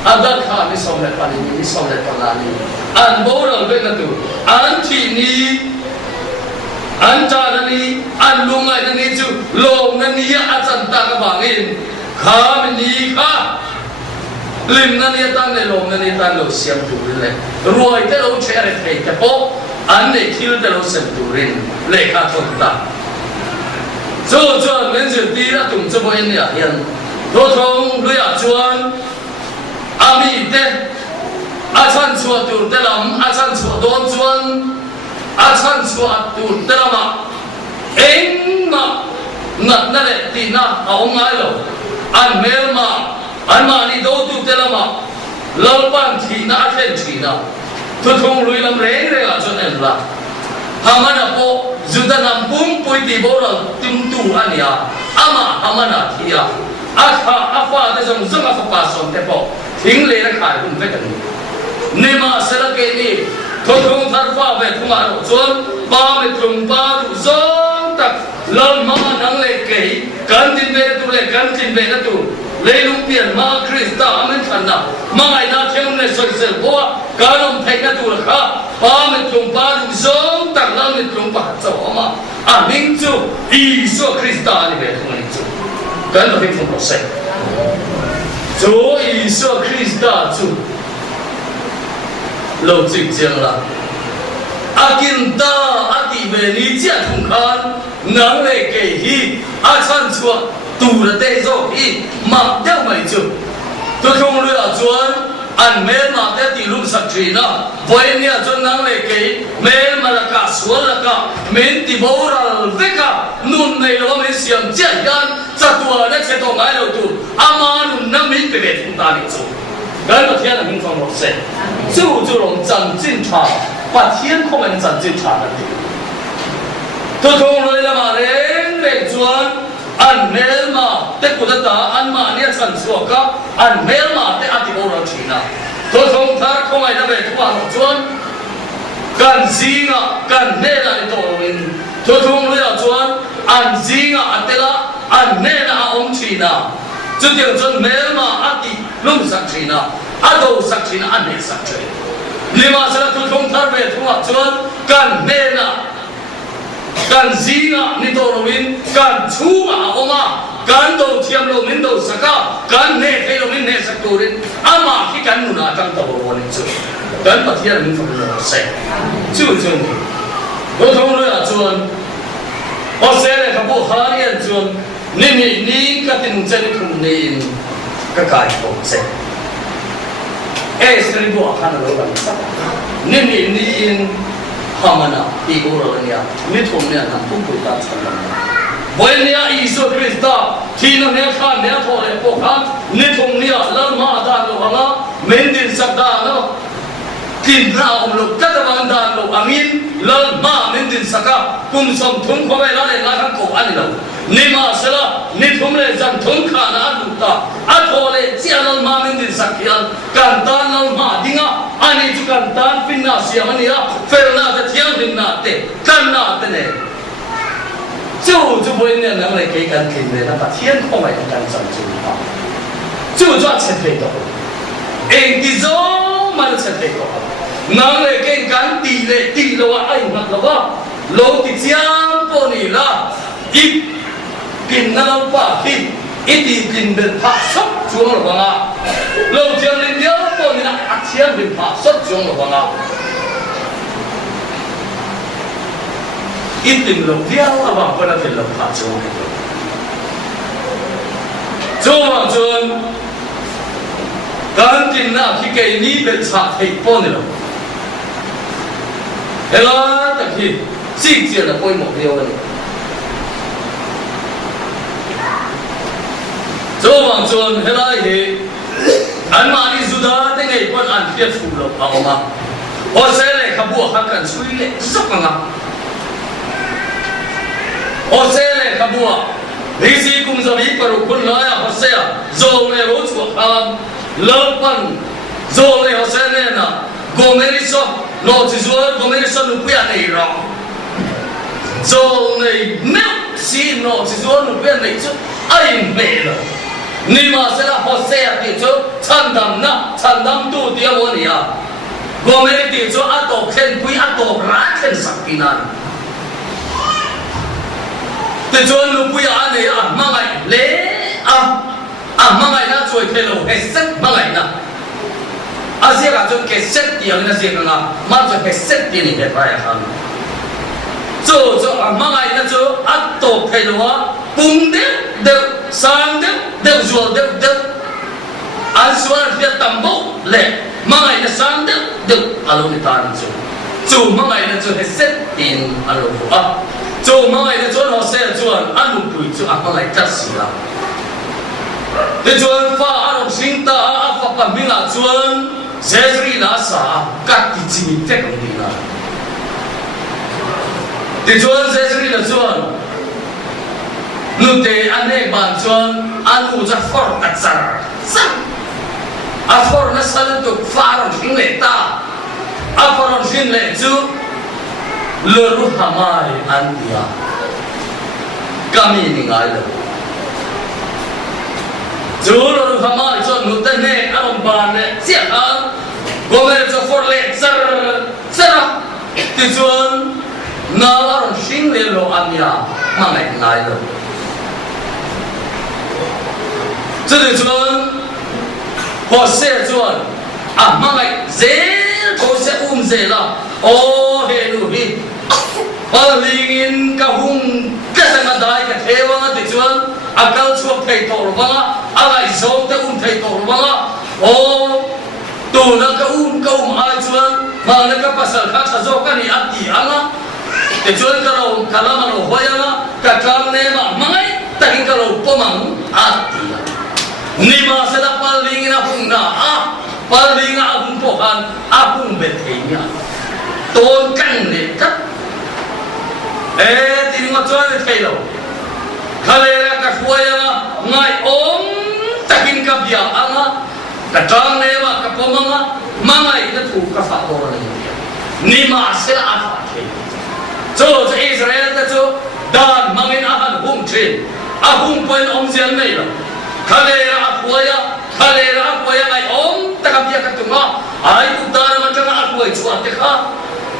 adat kha ni som le pani ni som le palani an bo rồi về là tu an thi ni an cha ni an lungai ni chu long ni achan ta ka bangin kha ni kha lim na ni tan le lom na ni tan lo siam tu le ruai te lo chere thei te po an ne thil te lo sem tu rin le kha thon ta cho men je ti ra tum cho boin ya hian do thong lu ya chuan ami te a chan chua tu te lam a chan chua don chuan a chan chua tu te lama eng ma nat na le ti na a ong ai lo an mel ma anh mà đi đâu tu thế mà lâu ban thì na khen chỉ na tôi không lùi làm rèn rèn là cho nên là hamana po juda nam bung pui ti bo là tim tu anh ya ama hamana thì ya afa để dùng dùng afa son thế po thính lệ là khai cũng phải cần nên mà sẽ là cái gì tôi không thắt pha về không mà chuan ba mươi trùng ba đủ giống tập lần mà năng lệ kỹ cần tin về tu lệ cần tin về tu lấy lúc tiền mà Christa amen thần nào mà ngày nào theo này soi soi qua cả lòng thấy cái tu là khác ba mươi trùng ba đủ giống tập năm mươi trùng ba chỗ mà amen chú Isu Christa đi về không anh chú cần phải không có sai chú Isu Christa chú lâu chuyện riêng là akinta ati về lý chia thùng khan nắng lệ kể hi chan chua tu là tê rồi hi mặc đeo mày chứ tôi không lừa chuan ăn mê mà đeo tỷ lục sạch trì na với nia chuan nắng lệ kể mê mà là cả xuống là cả mến tỷ bố là vết cả nôn này là mến xiêm chết gan chặt tua đã chết thằng ai đâu tu ama nôn năm mến về thùng ta đi chứ cái mà thiên là mình phong một sen chú lòng chân chính trả và thiên không anh chân chính trả được tôi không nói là mà đến chuan ăn mel mà tết của ta ăn mà nia chân xuống cả ăn mel mà tết ăn thì bao giờ chỉ na tôi không thà không ai đã về thu hàng chuan kan zinga kan nela itoin thung lo ya chuan an zinga atela an nela om china chu tiang chuan melma ati lum sak china ado sak china an ne sak china lima sala thung thar ve thunga chuan kan nela kan zinga ni toin kan chunga oma kan do thiam lo min do saka kan ne thei lo min ne sak turin ama ki kan nu na tang to bo ni chu kan pathian min phang lo se chu chu ni bo thong lo ya chuan o se le ka bo ha yan chuan ni ka tin chen thum ni ka kai ko se e sri bo khan lo ban sa ni in hamana ti bo lo nya ni thum ne na pum pu ta chan boy nia isu krista thina ne khan ne thole po khan ni thum nia lam ma da lo hanga mendin sabda no tin na om lo ka da dan lo amin lam ma mendin saka kum som thum ko la le la khan ko ani lo ni ma sala ni thum le jam thum kha na du ta a thole chia lam ma mendin sakhian kan dan lam ma dinga ani chu kan dan pin na sia mania fel na ta thiang din na te kan na te ne就不会那能来给干听的，那把天空来干上去啊，就抓切配到，哎，你走嘛就切配到，能来给干地嘞，地了哇，哎嘛个哇，老地江过你了，一边那老把皮，一地边边拍手中了哇啊，老江人家过你了，阿千边拍手中了哇啊。一定路标啊，往过那边路爬走的。做嘛做，赶紧呐去给你的茶配帮你了。哎啦，但是细节的不会目标的。做嘛做，哎啦是，俺妈你说的那个不按贴出了，好吗？我现在可不还敢吹嘞，什么啊？Hosele kabua risi kum zabi paru kun laya hosea zole rochu ham lalpan zole hosele na gomeriso no tizua gomeriso nupia nei ro zole ne si no tizua nupia nei chu ai melo ni ma sela hosea ti chu chandam tu dia wonia gomeri ti chu ato khen pui ato ra khen sakinanแต่จวนลูกผู้ยาเนี่ยมาไงเล่มาไงนะช่วยเทโลเฮเซตมาไงนะอาเซียนจนเกษตรเดียวนะเสียงนะมาจนเกษตรเดียวนี่เป็นไรครับจู่มาไงนะจู่อัตโตเทโลว่าปุ่มเดียวสังเดียวจวนเดียวอันส่วนที่ตั้มโบเล่มาไงนะสังเดียวอารมณ์ตานจู่มาไงนะจู่เฮเซตอินอารมณ์อ่ะ做嘛来的做好些做，俺们不做，俺们来干事啦。你做发俺们新的，俺发办明了做，这是你那啥，家己自己在工地啦。你做这是你的做，你得按那办做，俺们在发个字儿，俺发那啥都发了新来打，俺发了新来做。Lalu hamai andia kami ni ngai lo jolo hamai cho nutan ne arom ban ne sia an gomer cho for le sar ti chuan na arom sing le lo ania mangai ngai lo chu ti chuan ho se chuan mangai ze ko se ze la o he lu hi palingin kahung kasangadai ka thewa ti chuan akal chuak thei tor wanga alai zong te thei tor wanga o tu na ka ai chuan ma na ka pasal kha thazo ka ni ati anga te chuan ka ro kalama ro hoyanga ka kam ne ma mangai takin ka ro pomang ati ni ma sa la palingin ahung na palinga ahung pohan ahung betheinya ton kan ne ka ti ma chuan thei lo khalera ka huaya ngai om takin ka bia anga ka tang ne ma ka pomanga mangai na thu ka fa to ni 你马是阿法提，这以色列的这但mang in ahan hung chin a hung point om sian nei la khalera apuaya ngai om takapia katuma ai utara matanga apuai chuan te kha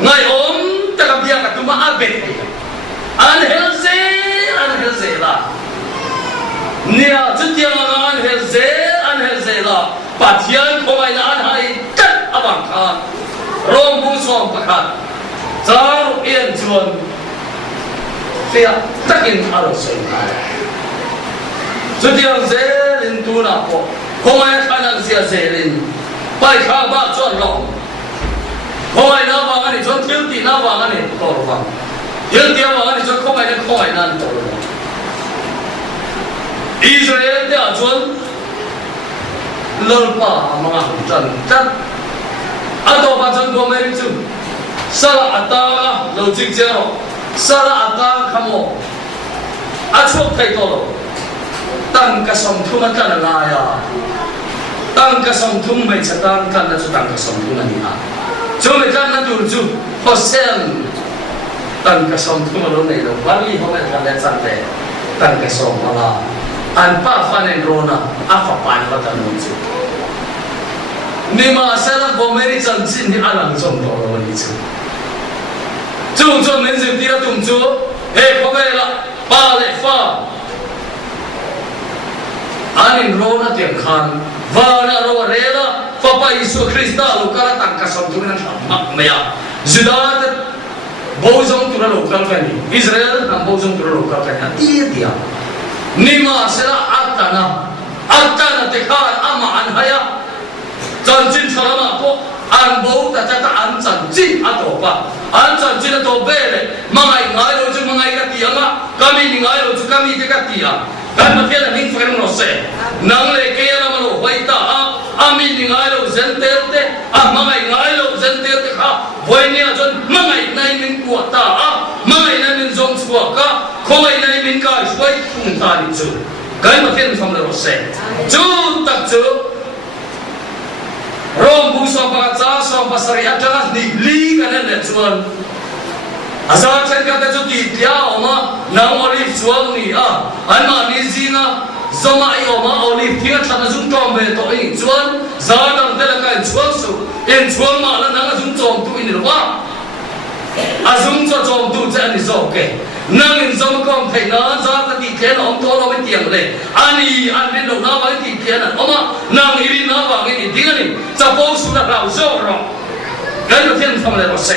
ngai om takapia katuma abet an helze la nia chutia an helze la pathian khomai na an hai tat abang kha rom bu som pakhat char ien chuan Fia takin alo say so diang zelin tuna po kung ay kanang siya zelin pai ka ba chuan long kung ay nabangan ni chuan tilti nabangan ni torwang tilti nabangan ni chuan kung ay nan torwang Israel dia chuan lalpa mga hujan tat ato pa chuan gomeri chu sala atanga lo jik jero Sara ata kamo achok thai to tang ka som thum kan la ya tang ka som thum mai chatang kan na chu tang ka som thum ani ha chu me kan na dur chu hosen tang ka som thum lo nei lo bali ho me kan le chan le tang ka som mala an pa fan en rona a fa pan wa tan chu ni ma sara bomeri chan chin ni alang som to lo ni chu Chúng mình dừng đi ra tụng chúa Ê có về là ba lệ pha Anin rô na tiếng khăn Và na rô rê là Phá ba Isu Christa Lô ca là tăng ca xong tụi nâng mặc mẹ Judah Bố dông tụi nâng lô ca cái này Israel nâng bố dông tụi nâng lô ca cái này Tìa tìa Nima sẽ là Atana te khăn ama an haya Chân chín khá lắm ạ an bố ta cha ta an chân chín ato pa an chân chín ato bele mangai ngai lo chu mangai ka tia nga kami ngai lo chu kami te ka tia kan ma thia na ning fakar no se nang le ke na ma lo vai ta ami ngai lo zen te mangai ngai lo zen te kha voi ne jon mangai nai min ku ta mangai nai min zong chu ka khoi nai min ka shwai thung ta ni chu kan ma thia na sam lo se chu tak chu Rom buso pagkatsa so pasari atras ni li kanan le chuan azar chen ka ta chu ti tia oma nang olive chuan ni an ma ni zina zoma I oma olive thia thana zum tom be to I chuan zar dang te la kai chuan su en chuan ma la nang zum tom tu in wa azum cho tom tu chen ni zo ke nang in zom kom thai na za ta ti thlen om to lo be tiang le ani an bin lo na ba ti thlen an oma nang iri na ba ngi ding ani cha po su na rao zo ro kan lo thlen tham le ro se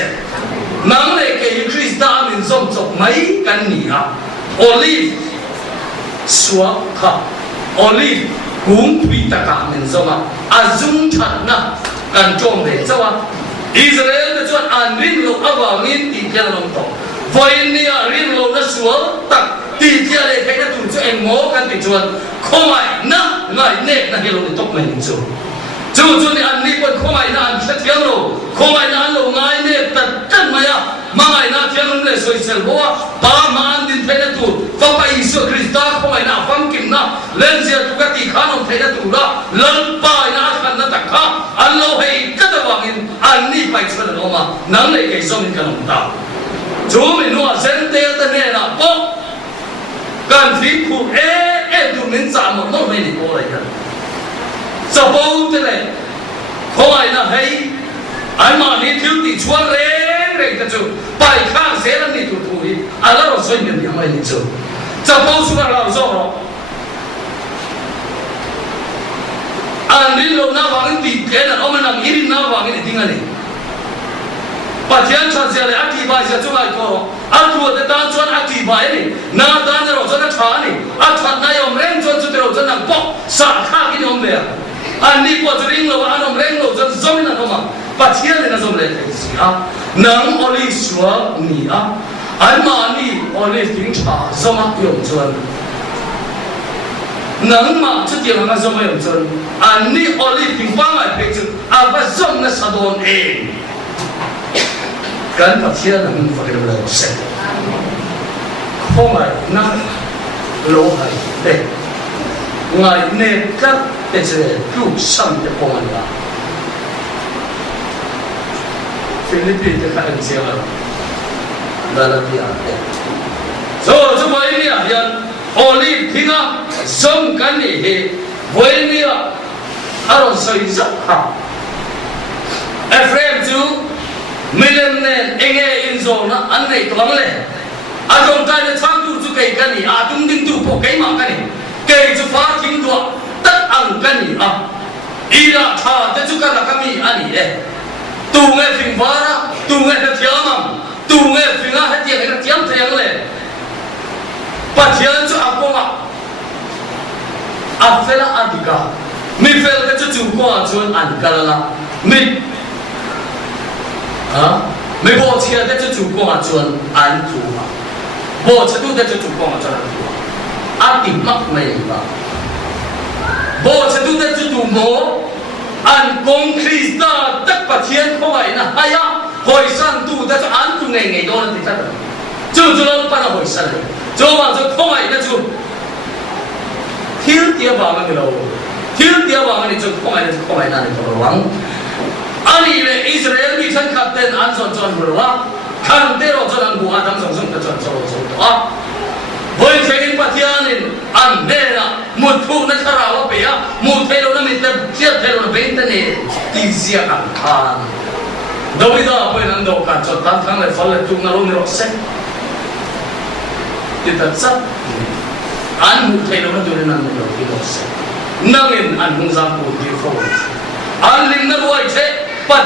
nang le ke Christ da min zom chok mai kan ni olive suwa kha olive kum tui ta ka min zoma azum chat na kan chom le chawa Israel da chuan an rin lo awangin ti thlen long to Voin ni rin lo na sual tak ti tia le kai na tu chu en mo kan ti chuan khomai na ngai nek na helo ni tok mai chu chu ni an ni kon khomai na an thiam lo khomai na lo ngai ne tat kan maya mangai na thiam le soi sel bo ba ma an din thai na tu fa pa Isu Krista khomai na fam kim na len sia tu ka ti khanom thai na tu la lal pa na khan na tak kha an lo hei ka da wangin an ni pai chuan lo ma nang le ke som kan ta chú mình nói dân tế tên này là bố cần phí phụ tụi mình giảm một lúc mình đi cô lại thật sao bố thế này không ai là hay anh mà đi thiếu thì chúa rèn cái chú bài khác sẽ là đi tụi tụi anh là rồi xoay mình làm ai đi chú sao bố xuống là làm sao đó anh đi lâu na vàng thì thế là ông mình làm ít na vàng thì tiếng này Patian chuan sia le atibai sia chu ai ko atu te dan chuan atibai ni na dan ro chuan a tha ni a that na yom reng chuan chu te ro chuan nang pok sa kha ki yom le an ni ko ring lo an om reng lo chuan zom na ma patian le na zom le sia nang oli suwa ni an ma ni oli ting cha zoma yom chuan nang ma chu ti ma zoma yom chuan an ni oli ting pa mai pe chu a ba zom na sadon kan pathian ang fakir bela set khomai na lo hai de ngai ne kat te che tu sam te khomai la 菲律宾的看见了，那了比亚的，所以这维尼亚人，奥利平啊，生干的是维尼亚，阿罗所以说哈，FM 就million呢，应该因素呢，安内多嘞，阿种在的长度就给干你，阿东顶度不给嘛干你，给就发挺多，得安干你啊，伊拉他这就干了干你安你嘞。tu nghe phình phá đó, tu nghe theo thiếu mà, tu nghe phình á hết tiền cái thiếu tiền này, bắt thiếu cho anh cô mà, anh phải là anh đi cả, mình phải là cái chỗ cô anh chọn anh cả là, mình, mình bỏ tiền cái chỗ cô anh chọn anh chọn mà, bỏ tiền cái chỗ cô anh chọn anh chọn, anh tìm mắc mày mà, bỏ tiền cái chỗ cô anh công Krista tất cả thiên không phải là hay á hồi san tu đã cho anh tu ngày đó là thì sao chứ nó bắt đầu hồi san cho mà cho không phải là chứ thiếu tiền vào cái đâu thiếu tiền vào cái chứ không phải là cái đâu anh ấy là Israel bị thân khát tên anh chọn rồi á khăn tên rồi cho anh buông anh sống cái chọn á với cái bắt thiên nên anh đây là một phụ nữ khá là bé một thay đổi nó mình tập chia thay đổi nó bé này thì gì ăn khan đâu bây giờ bây giờ đâu cả cho tám tháng lại phải là chung nó luôn rồi xét thì thật sắc anh một thay đổi nó đưa đến ăn được thì nó xét năng in anh không dám buồn đi phô anh linh nó đuổi thế bắt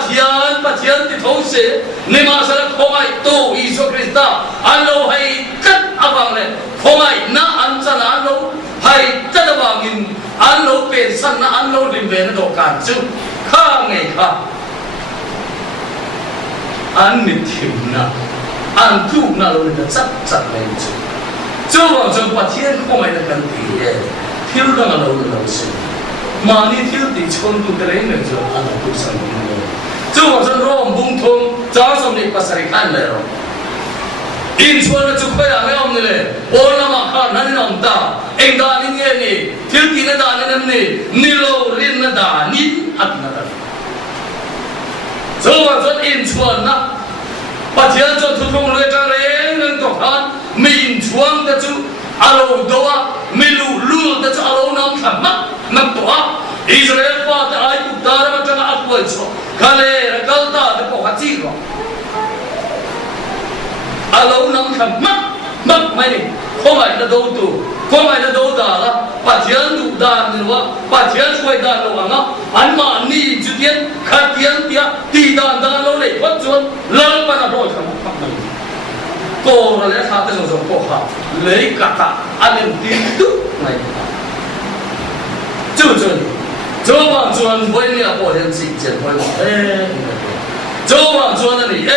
thiên thì thấu sẽ nên mà sao không ai tu Isu Krista anh lâu hay cất avang này không ai na anh chân anh lâu hay chất avang in anh lâu bền sẵn na anh lâu điểm về nó đổ cản chứ khá ngày khá anh nít thiểm na anh thu na lâu nên chắc chắn lên chứ chứ mà cho bắt thiên không ai là cần gì thiếu đang là lâu xin mà ni thiếu thì chôn tu cái đấy nữa chứ anh là tu sang mình chứ mà cho nó bung thùng cháu xong đi bắt sari khan này rồi in chuan nó chụp phải mấy ông này ôn làm mà khan nó nằm ta anh ta nên nghe nè thiếu tí nó ta nên nè nilo rin nó ta nín ăn nó ta chứ mà cho in chuan nó bắt thiên cho thu thùng lấy trang lấy nên tộc khan mình chuang ta chứ alo doa milu lul ta chứ alo nam kham mắt toa Israel pa ta ai tu ta ra ta ak pol cho khale rakal ta ta ko hati ro alo nam kham mắt mai ni không phải là đâu tu không phải là đâu ta la pa thian tu da ni wa pa thian suai da lo anga an ma ni chu tian kha tian tia ti da lo le wat chuan lal pa na ro kham pak mai ko ra le kha ta so ko kha le ka ta an tin tu mai就这里周王专为了保险起见回我周王专那里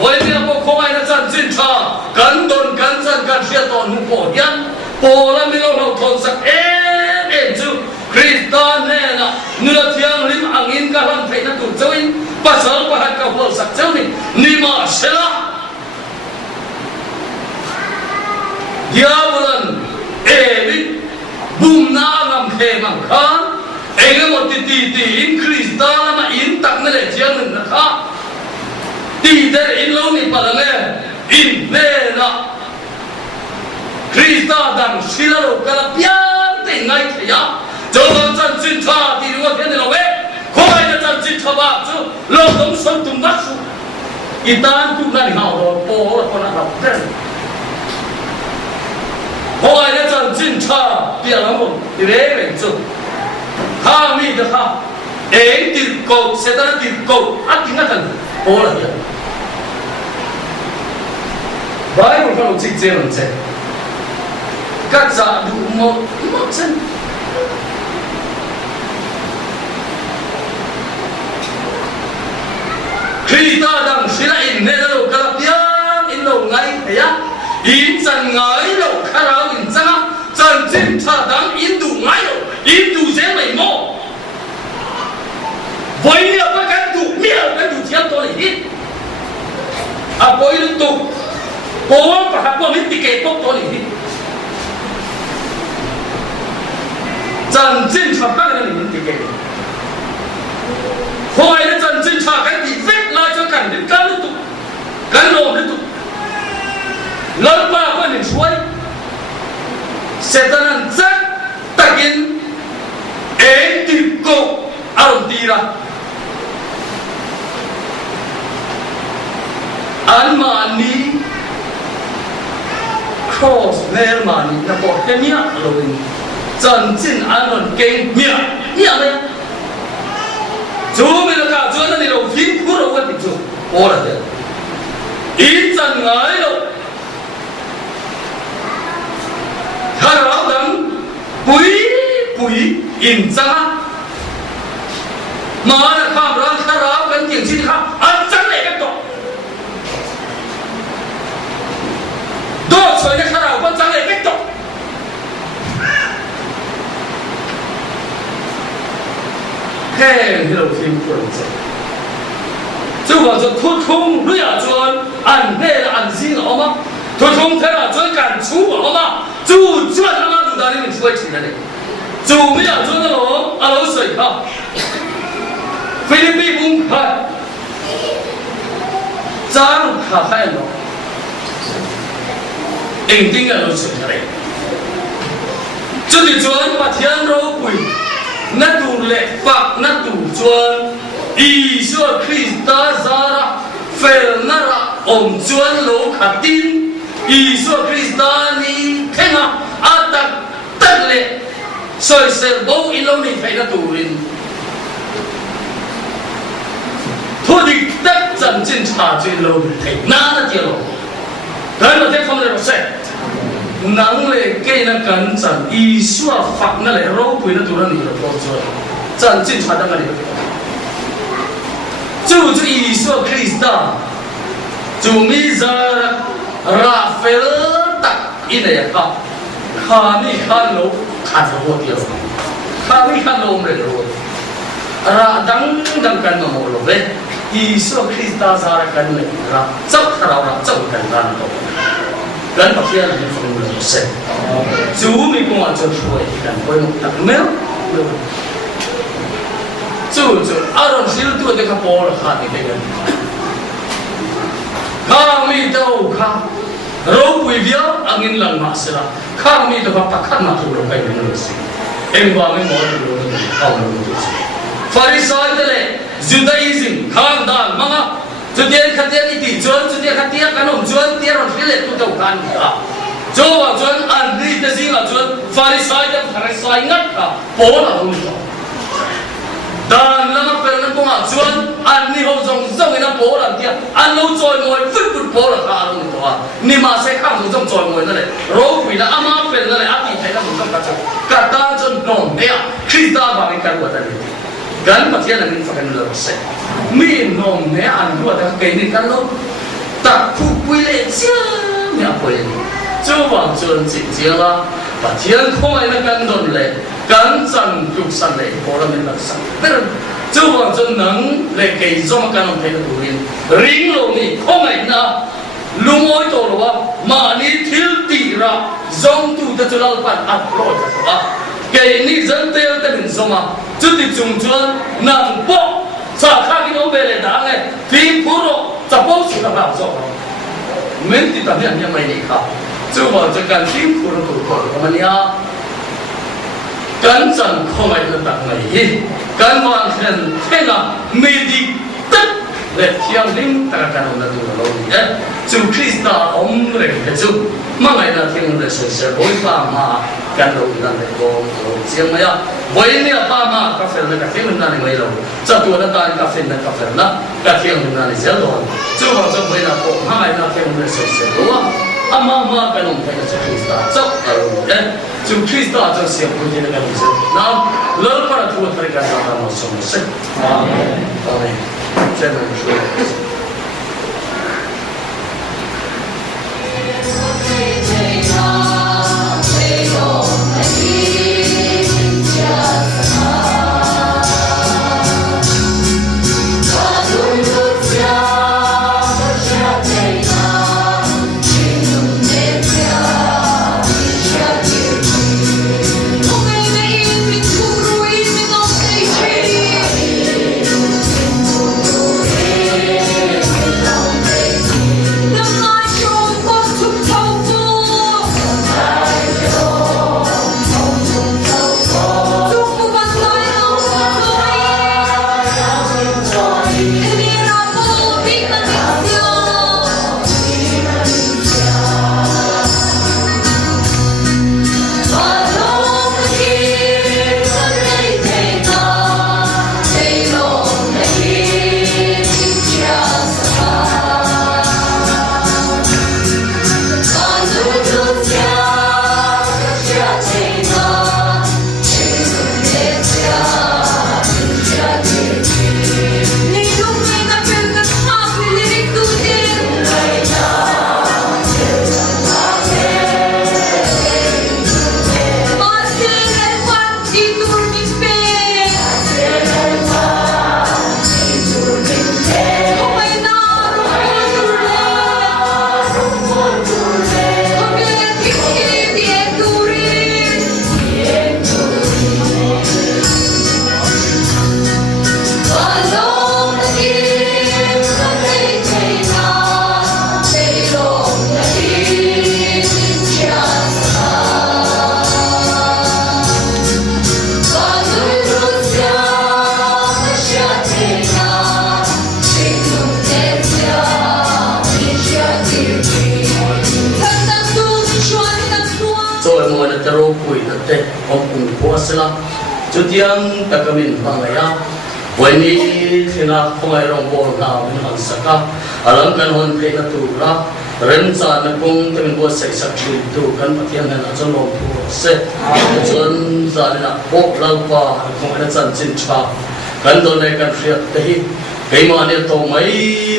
为了保空爱的战进场跟顿跟战跟血到怒保险保了没有老头子就 Krista này là nửa tiếng lim angin cả lần thấy nó tụt chơi bắt sớm bắt hạt cầu lợn sạch chơi này nima sẽ là diabolan biết bùm na làm khe bằng khan anh em một tí in Krista là mà in tặng nó để chiang mình là khác tí để in lâu này bảo là in về là Krista đang xí là đồ cả là biếng thì ngay thế ya cho nên chân chính cha thì đúng không thế này là vậy không ai là chân chính cha bác chứ lâu đống sống tung bắt su itan cũng là hảo rồi bố là con là học thế không ai là chân chính cha biếng lắm một thì đấy là chứ ha mi được ha em tìm cầu sẽ ta tìm cầu ăn tiếng ăn bố là vậy vậy một phần chính chế làm thế các gia đủ một chân khi ta đang suy lại in nên đâu cả tiếng in đâu ngay thế á in chân ngay đâu khá là in chân á chân chính ta đang in đủ ngay đâu in đủ dễ mày mò với nhiều cái đủ miệng cái đủ thiên tôi hít à với nó đủ bố và các con biết thì kể tốt tôi hít chân chính ta đang in thì kể không ai đã chân chính ta cái gì vết lại cho cảnh đến các setan zat takin etiko arudira anmani cross mermani na po kenya loin chân chân anon keng mia mia chú mình là cả chú nó đi đầu phim cú đầu cái chú ô là thế ít chân ngái đâu khai báo đắng bùi in trắng mà là khai báo cái tiếng chi khác ăn trắng này cái đó đó chơi cái khai báo con trắng này cái đó嘿，老天不能做，就话就突通你也做，按那个按心好吗？突通他那做干出好吗？就做他妈都在里面出来钱的，就没有做那种阿老水哈，菲律宾公开，张卡海咯，定定个老水的嘞，就是做把天肉贵。那度嘞发那度转，伊说Krista zara fel nara转楼卡丁，伊说Krista你听啊阿达得嘞，所以是无一路你睇那度人，托你得真正查最路睇哪条路，但係我方面就說。能力给那跟着艺术发那来肉背那都让你的工作，真正传到那里。就艺术克里斯塔，就米扎拉斐尔达一类哈，看你看路看着我掉，看你看路没路，当干那么路呗，艺术克里斯塔啥来干嘞，走他老了走干干了。กันปัจจัยนั้นฟังดูแล้วเสร็จจูมีกงอาจจะช่วยกันไปหมดแต่ไม่จูอารมณ์สิลตัวเด็กพอละขาดอีกกันข้ามีเต้าข้าเราปุยเดียวอังอินหลังมาสิละข้ามีตัวพักขันมาถูกลงไปในนั้นสิเอ็งว่าไม่หมดดูแล้วเอาลงดูสิฟาริสัยเลยจูดาอิซึมข้ามด่านมั้งจุดเดียนขัดเดียนอีกจวนจุดเดียนขัดเดียนกันหนุ่มจวนเดียนเราฟิเลตุเจ้ากันค่ะจวนจวนอันนี้จะสิ่งละจวนฟาริสัยจะฟาริสัยงัดค่ะโป้ละรู้จักด่านแล้วมาเป็นนั่นก็มาจวนอันนี้เขาส่งให้นั่นโป้ละเดียอันนู้นจอยมวยฟุตโป้ละค่ะรู้ตัวนี่มาเสกข้ามส่งจอยมวยนั่นแหละรู้คุยแล้วอามาเป็นนั่นแหละอาทิตย์ไทยนั่นส่งกันจนกัดตาจนนอนเนี่ยคริสต์บาร์กันกว่าแต่เนี่ยกันปัจจัยนั้นฟังกันเลยเสร็จมีนมเนี่ยอันรู้แต่เกิดนี่กันแล้วตัดผู้คุยเลยเจ้าเนี่ยคุย就往จนจิตเจ้าละปัจจัยข้อไหนกันโดนเลยกันจันทุกสันเลยพอเราไม่รักษาแต่就往จนนังเลยเกี่ยจอมกันองเทนดูรินริงโลนี่ข้อไหนนะลุงอ้อยตัวละว่ามานี่ทิลตีระจงตูจะจุลปันอัดโลจะตัวเกี่ยนี่จันเตลแต่เป็นสมาจุดที่จุงจวนนังปอกสาขากินเอาไปเลยดังเลยทีมผู้รบจะปอกสุดแบบสองเหมือนที่ตอนนี้ยังไม่ได้ครับจะว่าจะการทีมผู้รบตัวคนมันเนี่ยการจันเข้าไปในต่างในการวางแผนแค่ละไม่ดีตัดและเที่ยงลิงตระการนั้นตัวเราเนี่ยจูคริสต์อมเร่งจูมาไงนะที่มันจะเสียบอยฟ้ามากันเราดันเลยก็เสียงไม่ยากบอยเนี่ยฟ้ามากาแฟเลยกาแฟมันนั่นไม่เราจะตัวนั้นตายกาแฟนั่นกาแฟนะกาแฟมันนั่นเสียโดนจูว่าจะบอยนะก็มาไงนะที่มันจะเสียตัวอามากันลงไปจะคริสต์จะเนี่ยจูคริสต์จะเสียคนที่นั่นกันเสียนะเลิกparaทุกทางการทำมาสมศักดิ์อาเมนอาเมนเจ้าหน้าช่วย so em ngồi tero pui na te om ung phua sila chu tiang takamin bangaya wani thina khongai rong bol na min han saka alam kan hon pe na tu la ren sa na kung temin bo sai sak tu kan pathian na chon long thu se chon za na pok lau pa khong na chan chin cha kan do ne kan riat te hi keima ne to mai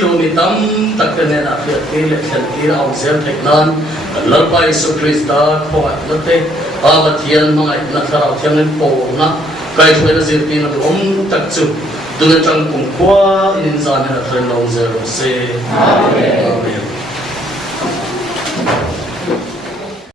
ro mi tam tak ne na riat ti le khan ti ra zel thek nan lal pa Isu Krista khoi na te a pathian mai na thara thiang nen po na kai thoi na zir pi na om tak chu tu na chang kum kwa in za na thar long zel se amen